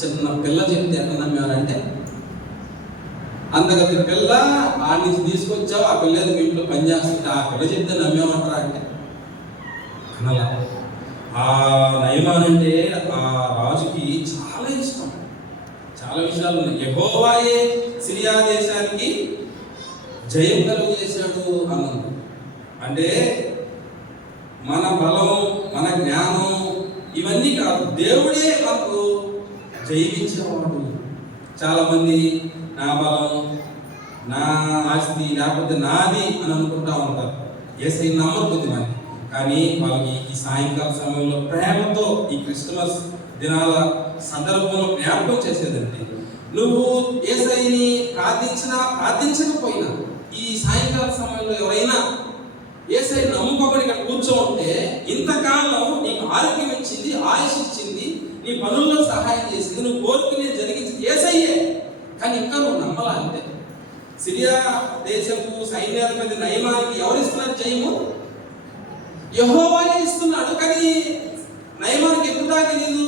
చిన్న పిల్ల చెప్తే ఎట్లా నమ్మేవారంటే, అంతగతి పిల్ల ఆ నుంచి తీసుకొచ్చావు, ఆ పిల్ల మీ ఇంట్లో పనిచేస్తుంది, ఆ పిల్ల చెప్తే నమ్మేమంటారా అంటే అలా. ఆ నయమాన్ అంటే ఆ రాజుకి చాలా ఇష్టం. చాలా విషయాలు ఉన్నాయి. యెహోవాయే సిరియా దేశానికి జయం కలుగు చేశాడు అన్నది. అంటే మన బలం, మన జ్ఞానం ఇవన్నీ కాదు, దేవుడే మనకు జయించేవాడు. చాలా మంది నా బలం, నా ఆస్తి, లేకపోతే నాది అని అనుకుంటా ఉంటారు. యేసయ్య నమ్మరు కొద్దిమంది. కానీ వాళ్ళకి ఈ సాయంకాల సమయంలో ప్రేమతో ఈ క్రిస్మస్ దినాల సందర్భంలో జ్ఞాపకం చేసేదండి, నువ్వు యేసయ్యని ప్రార్థించినా ప్రార్థించకపోయినా ఈ సాయంకాల సమయంలో ఎవరైనా యేసయ్య నమ్ముకోబడి ఇక్కడ కూర్చోంటే, ఇంతకాలం నీకు ఆరోగ్యం ఇచ్చింది, ఆయుష్ ఇచ్చింది, నీ పనుల్లో సహాయం చేసింది, నువ్వు కోరుకునే జరిగించింది యేసయ్యే. కానీ ఇంకా నువ్వు నమ్మలా అంటే, సిరియా దేశపు సైన్యాధిపతి నయమానికి ఎవరిస్తున్నారు జయము? యెహోవాయే ఇస్తున్నాడు. కానీ నయమానికి ఎప్పుడా తెలీదు.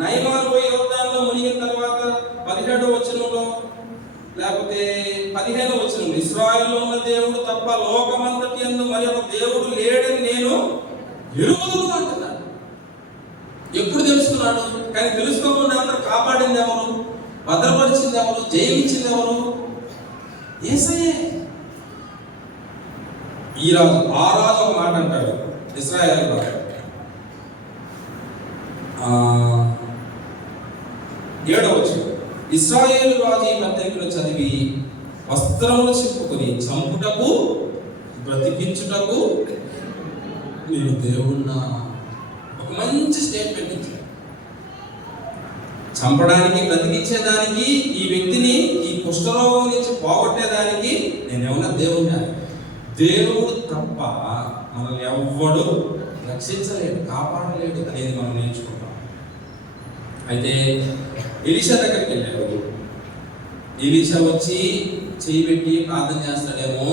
నయమాను పోయి యోర్దానులో మునిగిన తర్వాత 17వ వచనంలో లేకపోతే 15వ వచనం, ఇశ్రాయేలులో ఉన్న దేవుడు తప్ప లోకమంతటి యందు మరి ఒక దేవుడు లేడని నేను ఎరుగుదును అంటున్నాడు. ఎప్పుడు తెలుసుకున్నాడు? కానీ తెలుసుకోకుండా అందరూ కాపాడింది ఎవరు? భద్రపరిచింది ఎవరు? జయించింది ఎవరు? యేసయ్యే. ఈ రాజు ఆ రాజు ఒక మాట అంటాడు, ఇశ్రాయేలు రాజు 7వ వచనం, ఇశ్రాయేలు రాజు ఈ పత్రికలు చదివి వస్త్రములు చెప్పుకొని చంపుటకు బ్రతికించుటకు నేను దేవుణ్ణా. ఒక మంచి స్టేట్మెంట్ ఇచ్చాడు. చంపడానికి, బ్రతికించేదానికి, ఈ వ్యక్తిని ఈ కుష్ఠరోగం నుంచి పోగొట్టేదానికి నేనేమన్నా దేవుణ్ణా? దేవుడు తప్ప మనల్ని ఎవ్వడు రక్షించలేడు, కాపాడలేడు అనేది మనం నేర్చుకుంటాం. అయితే ఎలీషా దగ్గరికి వెళ్ళాడు. ఎలీషా వచ్చి చేయి పెట్టి ప్రార్థన చేస్తాడేమో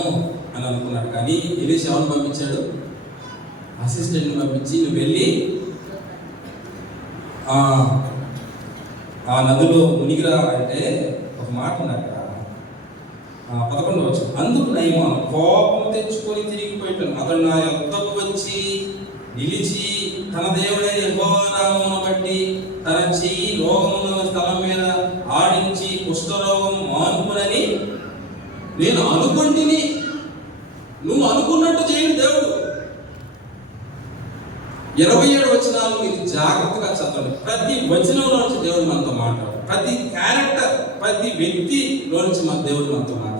అని అనుకున్నాడు. కానీ ఎలీషా ఎవరిని పంపించాడు? అసిస్టెంట్ని పంపించి, నువ్వు వెళ్ళి ఆ నదిలో మునిగిరా అంటే ఒక మాట ఉంది అక్కడ. 11వ వచనం, అందుకు నయమాను కోపం తెచ్చుకొని తిరిగిపోయాడు. అతడు నా యొద్దకు వచ్చి నిలిచి తన దేవుడైన యెహోవా నామమును బట్టి తన చెయ్యి రోగమున్న స్థలం మీద ఆడించి కుష్ఠరోగం మానుకునని నేను అనుకుంటుని. నువ్వు అనుకున్నట్టు చేయడు దేవుడు. 27 వచనాలు మీరు జాగ్రత్తగా చదవండి. ప్రతి వచనంలో నుంచి దేవుడు మనతో మాట్లాడు. ప్రతి క్యారెక్టర్, ప్రతి వ్యక్తిలో నుంచి మన దేవుడు మనతో మాట్లాడతాడు.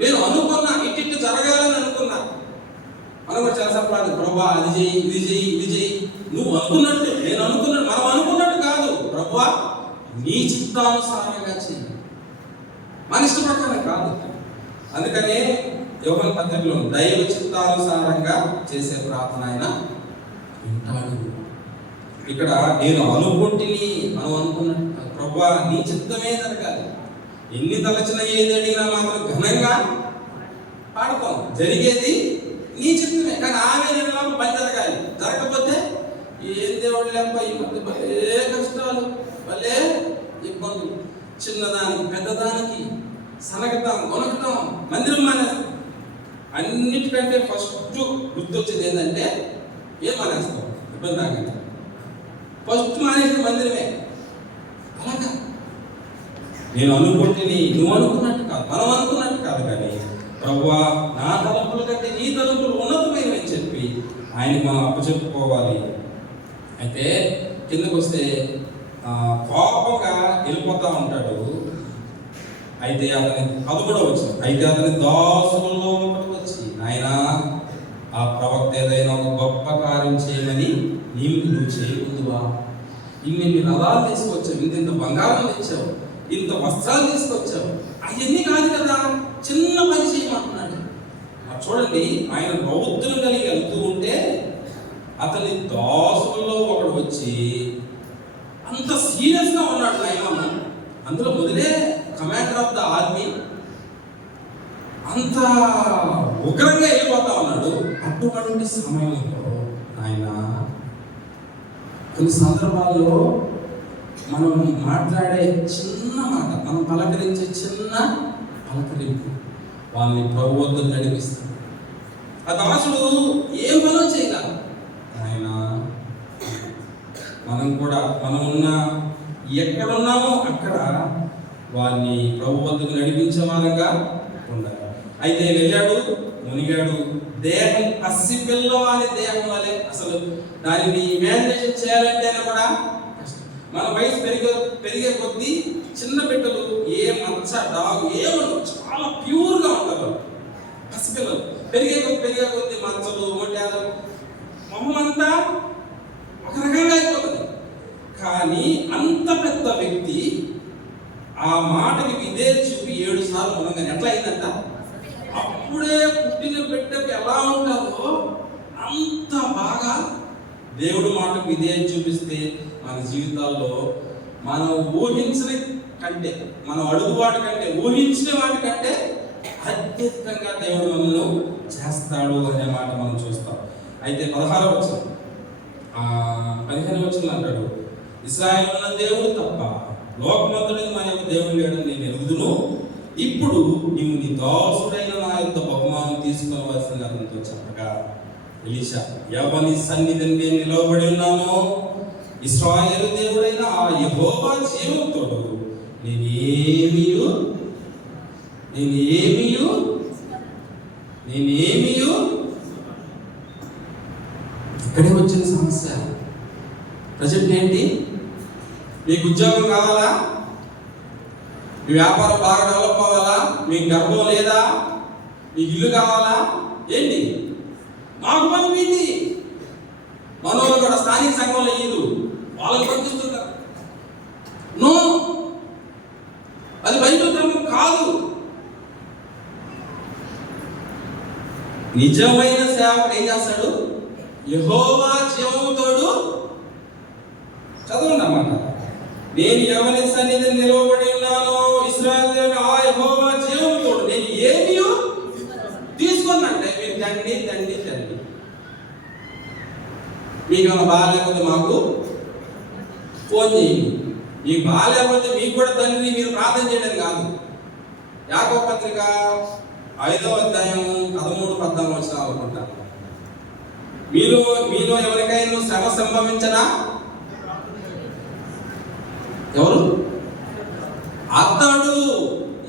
నేను అనుకున్నా, ఇటు జరగాలని అనుకున్నా. మనం కూడా చాలా చెప్పాలి, ప్రభా అది చెయ్యి, ఇది చెయ్యి, ఇది చెయ్యి. నువ్వు అనుకున్నట్టు, నేను అనుకున్నట్టు, మనం అనుకున్నట్టు కాదు. ప్రభా నీ చిత్తానుసారంగా చెయ్యి, మన ఇష్ట ప్రకారం కాదు. అందుకనే యోహాను పత్రికలో దైవ చిత్తానుసారంగా చేసే ప్రార్థన ఆయన వింటాడు. ఇక్కడ నేను అనుకుంటుని, మనం అనుకున్నట్టు ప్రభా నీ చిత్తమే జరగాలి. ఎన్ని తలచిన ఏది అడిగినా మాత్రం ఘనంగా పాడతాం. జరిగేది నీ చిత్తమే. కానీ ఆమె నిర్ణయం పని జరగాలి. జరగకపోతే ఏం దేవుడు లేక ఈ మధ్య భలే కష్టాలు, భలే ఇబ్బందులు. చిన్నదానికి పెద్దదానికి సనగతాం, కొనగతాం, మందిరం మానేస్తాం. అన్నిటికంటే ఫస్ట్ గుర్తొచ్చేది ఏంటంటే ఏం మానేస్తాం? ఇబ్బంది రాకండి. ఫస్ట్ మానేసిన మందిరమే. అలాగా నేను అనుకుంటుని, నువ్వు అనుకున్నట్టు కాదు, మనం అనుకున్నట్టు కాదు. కానీ ప్రభువా నా తలంపుల కంటే నీ తలంపులు ఉన్నతమైనవి అని చెప్పి ఆయనకి మనం అప్పచెప్పుకోవాలి. అయితే కిందకు వస్తే కోపంగా వెళ్ళిపోతా ఉంటాడు. అయితే అతని 11వ వచనం, అయితే అతని దాసులలో ఒకటి వచ్చి, నాయనా ఆ ప్రవక్త ఏదైనా ఒక గొప్ప కార్యం చేయమని నువ్వు చేయకుందువా? ఇన్ని రథాలు తీసుకొచ్చావు, ఇంత బంగారం తెచ్చావు, ఇంత వస్త్రాలు తీసుకొచ్చావు, అవన్నీ కాదు కదా, చిన్న పని చేయమంటున్నాడు. చూడండి, ఆయన బౌద్ధులు కలిగి వెళ్తూ ఉంటే అతని దాసులలో ఒకడు వచ్చి అంత సీరియస్గా ఉన్నాడు. ఆయన అందులో మొదలే కమాండర్ ఆఫ్ ద ఆర్మీ, అంత ఉగ్రంగా వెళ్ళిపోతా ఉన్నాడు. అటువంటి సమయంలో ఆయన కొన్ని సందర్భాల్లో మనం మాట్లాడే చిన్న మాట, మనం పలకరించే చిన్న పలకరింపు వాళ్ళని ప్రభు వద్దకు నడిపిస్తాడు. ఆ దాసుడు ఏం పనో చేయగలరు. ఆయన మనం కూడా మనం ఉన్న ఎక్కడున్నామో అక్కడ వారిని ప్రభు వద్దకు నడిపించే వాళ్ళగా ఉండాలి. అయితే వెళ్ళాడు, మునిగాడు. దేహం పసిపిల్ల అనే దేహం వల్లే, అసలు దానిని ఇమాజినేషన్ చేయాలంటేనే కూడా మన వయసు పెరిగే కొద్దీ చిన్న బిడ్డలు ఏ మచ్చ డాగు ఏమను చాలా ప్యూర్గా ఉంటారు. పసిపిల్లలు పెరిగే కొద్దీ మచ్చలు, మొట్టాలు, మొహమంతా ఒక రకంగా అయిపోతుంది. కానీ అంత పెద్ద వ్యక్తి ఆ మాటకి విధేయత చూపి 7 సార్లు మునగానే ఎట్లా అయిందంట? అప్పుడే పుట్టిన బిడ్డకి ఎలా ఉంటుందో అంత బాగా దేవుడు మాటకు విధేయత చూపిస్తే మన జీవితాల్లో మనం ఊహించిన కంటే, మనం అడుగు వాటి కంటే, ఊహించిన వాటి కంటే అత్యధికంగా దేవుడు మనల్ని చేస్తాడు అనే మాట మనం చూస్తాం. అయితే 16వ వచనం, 15వ వచనం అంటాడు, ఇశ్రాయేలు ఉన్న దేవుడు తప్ప లోకమంతటి మన యొక్క దేవుడు లేడని నేను ఎరుగుదును ఇప్పుడు నీవు నీ దాసుడైన నా యొక్క బహుమానం తీసుకోవలసిన అతనితో చెప్పగా, ఎలీషా, ఎవని సన్నిధిని నేను నిలవబడి ఉన్నానో ఇశ్రాయేలు దేవుడైన ఆ యెహోవా జీవంతో నేనేమియు ఇక్కడే వచ్చిన సమస్య. ప్రజెంట్ ఏంటి? మీకు ఉద్యోగం కావాలా? మీ వ్యాపారం బాగా డెవలప్ అవ్వాలా? మీకు గర్భం లేదా? మీకు ఇల్లు కావాలా? ఏంటి? మాకు పంపింది. మనోళ్ళు కూడా స్థానిక సంఘంలో ఇల్లు వాళ్ళని పంపిస్తున్నారు. నో, అది బైబిల్ క్రమం కాదు. నిజమైన సేవకుడు ఏం చేస్తాడు? యెహోవా జీవముతోడు చదవండి అన్నమాట. నేను ఎవరి సన్నిధిని నిలవబడి ఉన్నానో ఇశ్రాయేలు ఆ యెహోవా జీవముతోడు నేను ఏమీ తీసుకున్నాంటే మీరు తండ్రి తండ్రి తండ్రి. మీకు ఏమైనా బాగాలేకపోతే మాకు ఫోన్ చేయండి. మీకు బాగాలేకపోతే మీకు కూడా తండ్రి మీరు ప్రార్థన చేయడం కాదు. యాకోబు పత్రిక 5వ అధ్యాయం 13-14 వచనాలు అనుకుంటాను. మీలో ఎవరికైనా శ్రమ సంభవించనా? ఎవరు? అతడు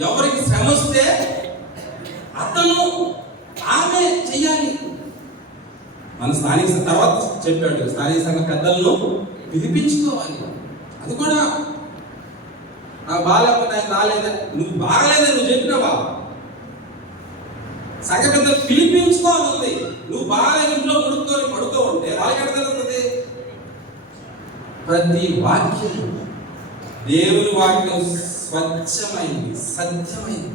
ఎవరికి శ్రమ వస్తే అతను ఆమె చెయ్యాలి. మన స్థానిక తర్వాత చెప్పాడు, స్థానిక సంఘ పెద్దలను పిలిపించుకోవాలి. అది కూడా నాకు బాగాలేకపోతే ఆయన రాలేదా? నువ్వు బాగలేదని నువ్వు చెప్పినావా? సంఘ పెద్దలు పిలిపించుకోవాలి. నువ్వు బాగాలేదు ఇంట్లో పడుకో ఉంటే వాళ్ళకి ఎక్కడ జరుగుతుంది? ప్రతి వాక్యం దేవుని వాక్యం స్వచ్ఛమైంది, సత్యమైంది.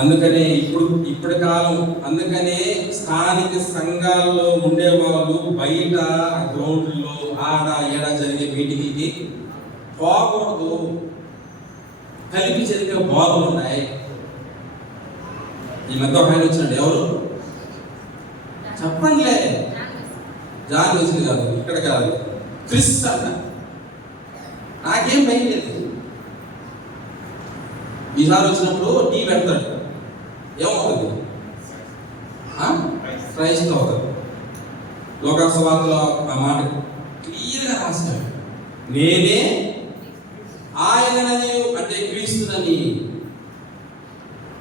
అందుకనే ఇప్పుడు కాలం, అందుకనే స్థానిక సంఘాల్లో ఉండేవాళ్ళు బయట గ్రౌండ్లో ఆడ ఏడ జరిగే మీటింగ్కి పోకూడదు. కలిపి జరిగే బోధలు ఉన్నాయి. ఈ మధ్య ఒక ఆయన వచ్చినాడు. ఎవరు చెప్పండిలే? జాన్ వచ్చింది కాదు, ఇక్కడ కాదు, క్రిస్ అంట. నాకేం భయం లేదు. ఈసారి వచ్చినప్పుడు టీ పెడతాడు. ఏమవుతుంది? క్రైస్తవ అవుతుంది. లోకసభలో ఆ మాట క్లియర్గా రాశాడు. నేనే ఆయనని అంటే క్రీస్తునని.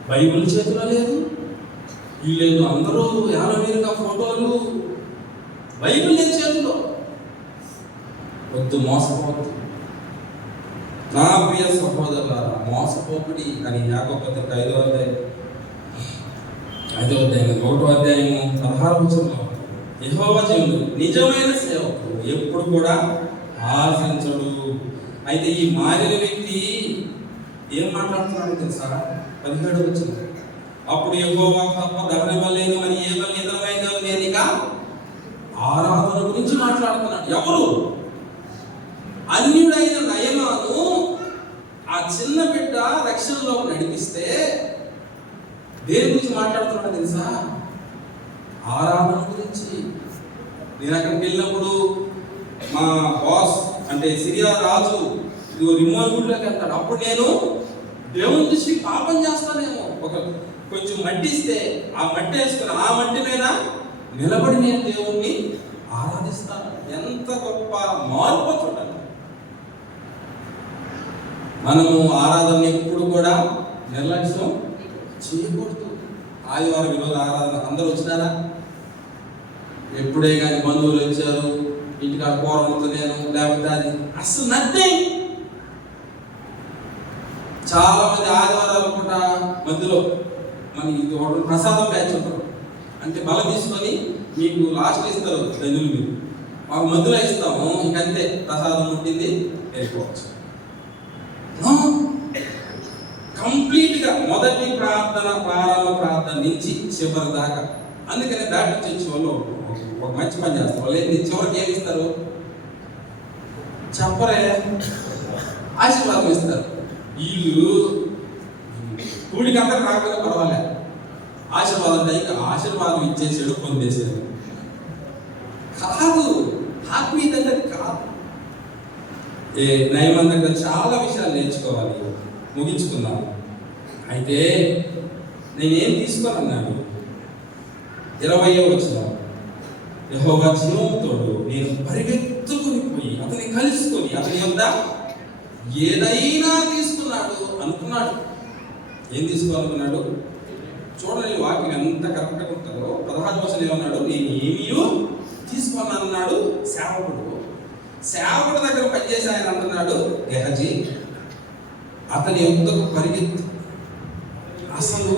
బైబిల్ చేతిలో లేదు, వీళ్ళు అందరూ యానమీరుగా ఫోటోలు, బైబిల్ లేదు చేతిలో. వద్దు, మోసపోవద్దు నా ప్రియ సహోదరులారా, మోసపోకుడి అని యాకోబు పత్రిక 5వ అధ్యాయం 1వ అధ్యాయము 16వ వచనంలో యెహోవా జీవుడు నిజమైన సేవకుడు ఎప్పుడు కూడా ఆశించడు. అయితే ఈ మారిన వ్యక్తి ఏం మాట్లాడుతున్నాడు తెలుసా? 17వ వచనం, అప్పుడు యెహోవా తప్ప దహన బలేను అని ఏ బలి ఇతరమైందో నేను ఇక ఆరాధన గురించి మాట్లాడుతున్నాడు. ఎవరు? అన్యుడైన నయమాను ఆ చిన్న బిడ్డ రక్షణలో నడిపిస్తే దేని గురించి మాట్లాడుతున్నాడు తెలుసా? ఆరాధన గురించి. నేను అక్కడికి వెళ్ళినప్పుడు మా బాస్ అంటే సిరియా రాజు రిమోట్ గుడిలోకి వెళ్తాడు. అప్పుడు నేను దేవుని దృష్టి పాపం చేస్తానేమో. కొంచెం మట్టి ఇస్తే ఆ మట్టి వేసుకుని ఆ మట్టి మీద నిలబడి నేను దేవుణ్ణి ఆరాధిస్తాను. ఎంత గొప్ప మార్పు చూడండి. మనము ఆరాధన ఎప్పుడు కూడా నిర్లక్ష్యం చేయకూడదు. ఆదివారం ఈరోజు ఆరాధన అందరూ వచ్చినారా? ఎప్పుడే కానీ బంధువులు వచ్చారు, ఇంటికాడ కూరలతో నేను లేకపోతే అది అసలు నథింగ్. చాలా మంది ఆదివారాలు పూట మధ్యలో మనకి ఇది ఒకటి ప్రసాదం బ్యాచ్ ఉంటారు. అంటే బలం తీసుకొని మీకు లాస్ట్ ఇస్తారు ధనులు, మీరు మాకు మధ్యలో ఇస్తాము. ఇంకంతే, ప్రసాదం ఉంటుంది, వెళ్ళిపోవచ్చు. కంప్లీట్గా మొదటి ప్రార్థన, ప్రారంభ ప్రార్థన నుంచి చివరి దాకా. అందుకని బ్యాప్టిస్ట్ చర్చ్ వాళ్ళు ఒక మంచి పని చేస్తారు. వాళ్ళు ఏంటి, చివరికి ఏమి ఇస్తారు? చెప్పరే, ఆశీర్వాదం ఇస్తారు. వీళ్ళు కూడికంతా రాకపోతే పర్వాలే, ఆశీర్వాదం టైంకి ఆశీర్వాదం ఇచ్చేసాడు, పొందేసాడు. కాదు, ఆత్మీయత కాదు. నయమన్ దగ్గర చాలా విషయాలు నేర్చుకోవాలి. ముగించుకుందాం. అయితే నేనేం తీసుకోనన్నాడు? 20వ వచనం, యెహోవా జీవంతోడు నేను పరిగెత్తుకుని పోయి అతన్ని కలుసుకొని అతని యొద్ద ఏదైనా తీసుకున్నాడు అనుకున్నాడు. ఏం తీసుకోవాలనుకున్నాడు? చూడండి వాక్యం ఎంత కరెక్ట్గా ఉంటుందో. 16వ వచనం ఏమన్నాడు? నేను ఏమీయూ తీసుకున్నానన్నాడు సేవకుడు. సేవకుడు దగ్గర పనిచేసి ఆయన అంటున్నాడు గెహజీ అతని యొద్దకు పరిగెత్తు. అసలు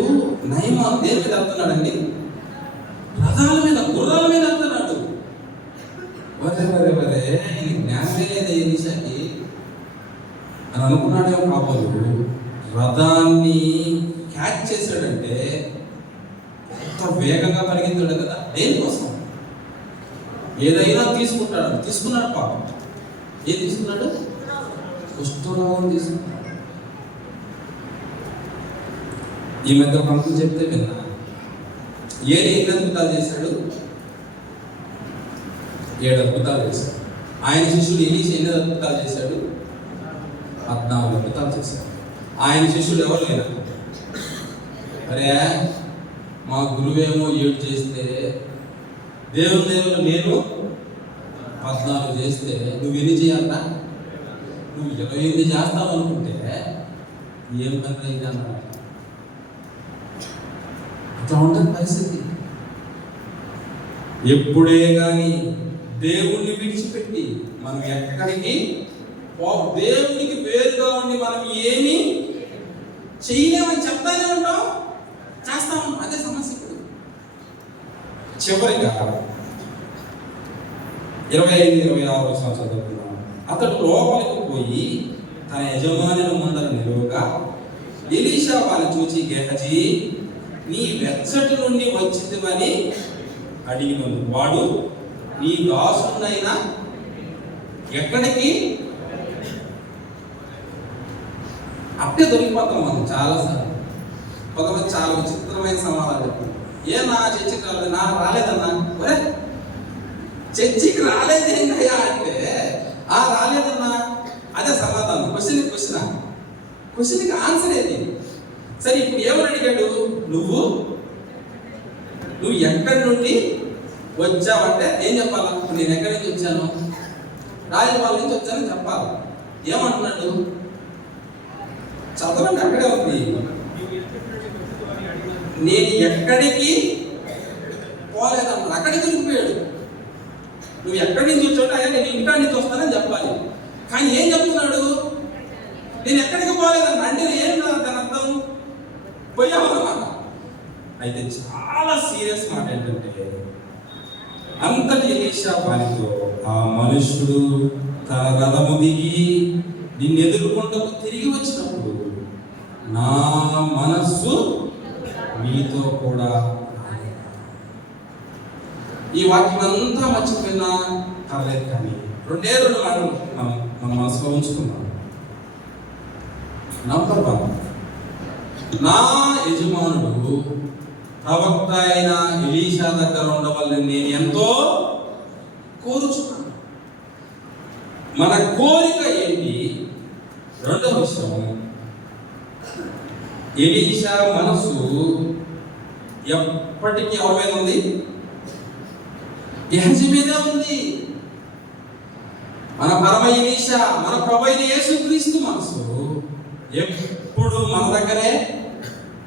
నయమాను దేని మీద వెళ్తున్నాడండి? రథాల మీద, గుర్రాల మీద వెళ్తున్నాడు. వరే ఈయన జ్ఞానమే లేదా ఈ విషయాన్ని అని అనుకున్నాడేమో కాబోలు. రథాన్ని క్యాచ్ చేశాడంటే ఎంత వేగంగా పరిగెత్తాడు కదా. దేనికోసం? ఏదైనా తీసుకున్నాడు పాపం. ఏం తీసుకున్నాడు? కుష్ఠరోగం తీసుకున్నాడు. ఈ మధ్య పంతులు చెప్తే విన్నా. ఎన్ని అద్భుతాలు చేశాడు? 7 అద్భుతాలు చేశాడు. ఆయన శిష్యుడు ఎలీషా ఎన్ని అద్భుతాలు చేశాడు? 14 అద్భుతాలు చేశాడు. ఆయన శిష్యుడు ఎవరు లేరు. అరే మా గురువేమో 7 చేస్తే దేవుని నేను 14 చేస్తే నువ్వు ఎన్ని చేయాలన్నా? నువ్వు 28 చేస్తావు అనుకుంటే ఏం పని అయితే అన్నాడు. అట్లా ఉంటుంది పరిస్థితి. ఎప్పుడే కానీ దేవుణ్ణి విడిచిపెట్టి మనం ఎక్కడికి దేవునికి వేరుగా ఉండి మనం ఏమి చేయలేమని చెప్తానే ఉంటాం, చేస్తాము. అదే సమస్య. ఇప్పుడు చివరిగా 25-26 వచనం చదువుకున్నాం. అతడు లోపలికి పోయి తన యజమాని ముందర నిలువగా ఎలీషా వారిని చూచి గెహజీ నీ వెచ్చటి నుండి వచ్చిందని అడిగినందుకు వాడు నీ దాసునైనా ఎక్కడికి అప్పుడే దొరికిపోతాం మనం చాలాసార్లు. కొంతమంది చాలా విచిత్రమైన సమాధానం చెప్తారు. నా చర్చికి రాలేదు, నా రాలేదన్నా. ఒరే చర్చికి రాలేదేంటయ్యా అంటే రాలేదన్నా అదే సమాధానం. క్వశ్చన్కి ఆన్సర్ ఏది? సరే ఇప్పుడు ఏమని అడిగాడు? నువ్వు ఎక్కడి నుండి వచ్చావంటే ఏం చెప్పాలా? నేను ఎక్కడి నుంచి వచ్చాను? రాజపాల నుంచి వచ్చానని చెప్పాలి. ఏమంటున్నాడు? చదవండి, అక్కడే ఉంది. నేను ఎక్కడికి పోలేదన్నాడు. అక్కడికి దొరికిపోయాడు. నువ్వు ఎక్కడి నుంచి వచ్చావు? అయ్యా నేను ఇంటి నుంచి వస్తానని చెప్పాలి. కానీ ఏం చెప్తున్నాడు? నేను ఎక్కడికి పోలేదన్నా. అంటే ఏం దాని అర్థం? పోయావన్నమాట. అయితే చాలా సీరియస్ మాట ఏంటంటే అంతటి ఎలీషా పనితో ఆ మనుషుడు తన రథము దిగి నిన్ను ఎదుర్కొంటూ తిరిగి వచ్చినప్పుడు నా మనస్సు మీతో కూడా. ఈ వాక్యం అంతా మర్చిపోయినా పర్లేదు, కానీ 2 మాటలు మన మనసులో ఉంచుకున్నాం. నంబర్ 1, నా యజమానుడు ప్రవక్త అయిన ఎలీషా దగ్గర ఉండవాలని నేను ఎంతో కోరుచున్నాను. మన కోరిక ఏంటి? 2వ విషయం, ఎలీషా మనసు ఎప్పటికీ ఎవరి మీద ఉంది? గెహజీ మీదే ఉంది. మన పరమ ఎలీషా, మన ప్రభు అయిన యేసుక్రీస్తు మనసు ఎప్పుడు మన దగ్గరే.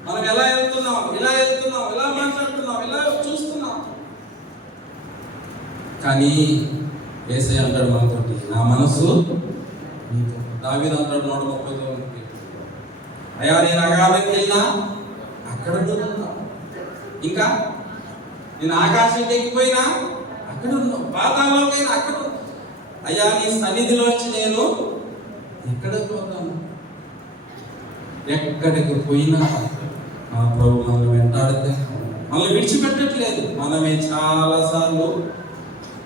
మనం ఎలా వెళ్తున్నాం, ఎలా మాట్లాడుతున్నాం, ఎలా చూస్తున్నాం. కానీ యేసయ్య అంటాడు మనతోటి, నా మనసు నీతో. దావీదు అంటాడు 139, అయ్యా నేను అగాధంకి వెళ్ళినా అక్కడ ఉన్నా, ఇంకా నేను ఆకాశంకి ఎక్కిపోయినా అక్కడ ఉన్నావు, పాతాళంలోకైనా అక్కడ. అయ్యా నీ సన్నిధిలోంచి నేను ఎక్కడికి పోతాను? ఎక్కడికి పోయినా మా ప్రభు మనల్ని వెంటాడితే మనల్ని విడిచిపెట్టట్లేదు. మనమే చాలాసార్లు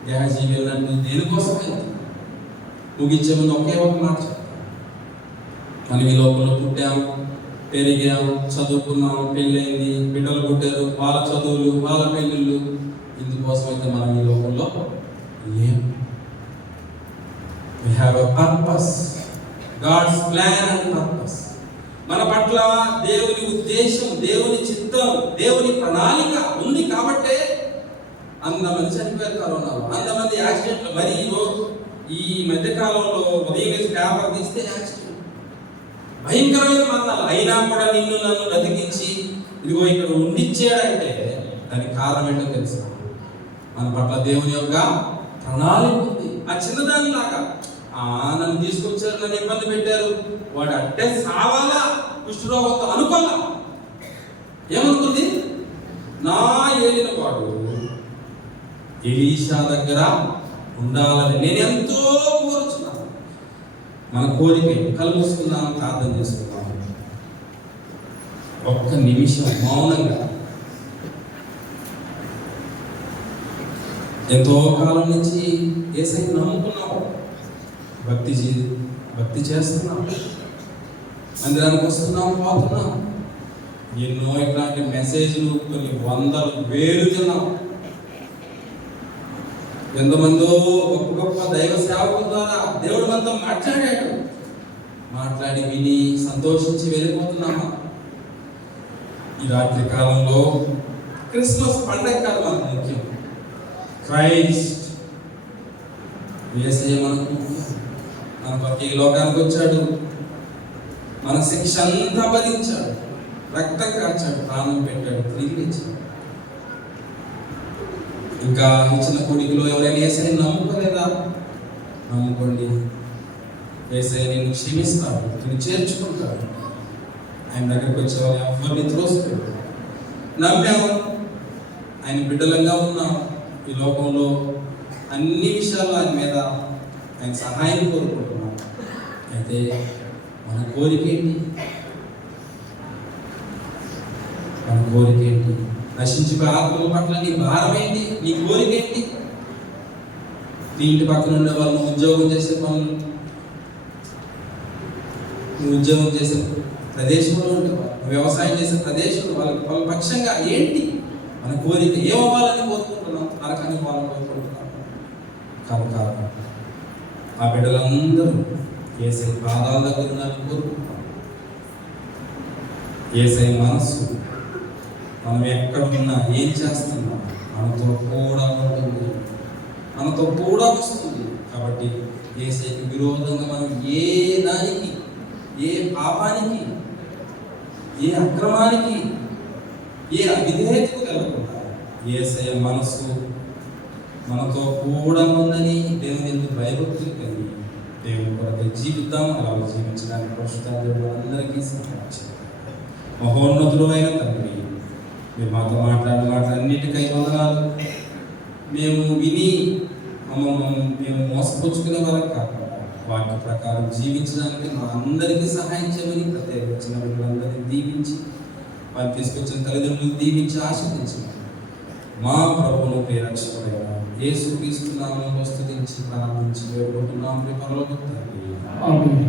గెహజీ వెళ్ళినట్టు దేనికోసం వెళ్తాం? ముగించే ముందు ఒకే ఒక మాట చెప్తాం. మనం ఈ లోపల పుట్టాము, పెరిగాము, చదువుకున్నాము, పెళ్ళైంది, బిడ్డలు పుట్టారు, వాళ్ళ చదువులు, వాళ్ళ పెళ్ళిళ్ళు. ఇందుకోసం అయితే మనం ఈ లోకంలో లేము. We have a purpose, God's plan and purpose. మన పట్ల దేవుని ఉద్దేశం, దేవుని చిత్తం, దేవుని ప్రణాళిక ఉంది కాబట్టే అంతమంది చనిపోయారు కరోనాలో, అంతమంది యాక్సిడెంట్లు. మరి ఈ మధ్యకాలంలో ఉదయం వేసి పేపర్ తీస్తే యాక్సిడెంట్, భయంకరమైన మరణాలు. అయినా కూడా నిన్ను నన్ను బ్రతికించి ఇదిగో ఇక్కడ ఉండిచ్చాడంటే దానికి కారణం ఏంటో తెలుసు. మన పట్ల దేవుని యొక్క ప్రణాళిక ఉంది. ఆ చిన్నదాని లాగా నన్ను తీసుకొచ్చారు, నన్ను ఇబ్బంది పెట్టారు, వాడు అంటే సావాలా కుష్ఠరోగంతో అనుకోలా. ఏమనుకుంది? నా ఏలిన వాడు ఎలీషా దగ్గర ఉండాలని నేను ఎంతో కోరుచున్నాను. మన కోరిక కళ్ళు మూసుకుందాం, ప్రార్థన చేసుకుందాం. ఒక్క నిమిషం మౌనంగా. ఎంతో కాలం నుంచి యేసయ్యను నమ్ముకున్నావు, భక్తి చేస్తున్నాం, మందిరానికి వస్తున్నాం, పోతున్నాం. ఎన్నో ఇట్లాంటి మెసేజ్లు కొన్ని వందలు వేలు తిన్నాం. ఎంతమందో గొప్ప గొప్ప దైవ సేవకుల ద్వారా దేవుడు మనతో మాట్లాడాడు. మాట్లాడి విని సంతోషించి వెళ్ళిపోతున్నామా? ఈ రాత్రి కాలంలో క్రిస్మస్ పండగ కాదు మనకు ముఖ్యం. క్రైస్ట్ యేసయ్య మనకు ముఖ్యం. మన కొరకు ఈ లోకానికి వచ్చాడు, మన శిక్ష అంతా భరించాడు, రక్తం కార్చాడు, ప్రాణం పెట్టాడు, తిరిగి లేచాడు. ఇంకా ఇచ్చిన కోడికలో ఎవరైనా యేసయ్యని నమ్ముకోలేదా? నమ్ముకోండి. యేసయ్య నిన్ను క్షమిస్తాడు, నిన్ను చేర్చుకుంటాడు. ఆయన దగ్గరికి వచ్చేవాళ్ళు ఎవరిని త్రోసిపోయాడు. నమ్మాము, ఆయన బిడ్డలంగా ఉన్నాం. ఈ లోకంలో అన్ని విషయాల్లో ఆయన మీద ఆయన సహాయం కోరుకుంటున్నాం. అయితే మన కోరిక ఏంటి? మన కోరిక ఏంటి? నశించిపోయే ఆత్మల పట్ల నీ భారం ఏంటి? నీ కోరిక ఏంటి? నీ ఇంటి పక్కన ఉండే వాళ్ళు ఉద్యోగం చేసే పనులు, నువ్వు ఉద్యోగం చేసే ప్రదేశంలో ఉండేవాళ్ళు, వ్యవసాయం చేసే ప్రదేశంలో వాళ్ళ పక్షంగా ఏంటి మన కోరిక? ఏమవ్వాలని కోరుకుంటున్నాం? నరకాన్ని పోవాలని కోరుకుంటున్నాం? కాదు. ఆ బిడ్డలందరూ యేసయ్య పాదాల దగ్గర ఉండాలని కోరుకుంటున్నాం. యేసయ్య మనస్సు మనం ఎక్కడ ఉన్నా, ఏం చేస్తున్నాం, మనతో కూడా ఉంటుంది, మనతో కూడా వస్తుంది. కాబట్టి యేసయ్యకి విరోధంగా మనం ఏ దానికి, ఏ పాపానికి, ఏ అక్రమానికి, ఏ అవిధేయతకు వెళ్ళకుండా యేసయ్య మనస్సు మనతో కూడా ఉందని దేవుని ఎందుకు భయభక్తులు కలిగి దేవుని కొరకు జీవితం అలా జీవించడానికి పరిశుద్ధాత్మ అందరికీ సహాయించారు. మహోన్నతుడు అయిన తండ్రి, మీరు మాతో మాట్లాడినన్నిటికై వందనాలు. మేము విని మేము మోసపుచ్చుకునే వరకు కాకుండా వాక్య ప్రకారం జీవించడానికి మా అందరికీ సహాయం చేయమని ప్రత్యేకించిన బిడ్డలందరినీ దీవించి, వారిని తీసుకొచ్చిన తల్లిదండ్రులను దీవించి ఆశీర్వదించి, మా ప్రభువును ప్రియరక్షకుడైన యేసుక్రీస్తు నామములో స్తుతించి ప్రార్థించి వేడుకుంటున్నాము. పరలోకపు తండ్రి, ఆమేన్.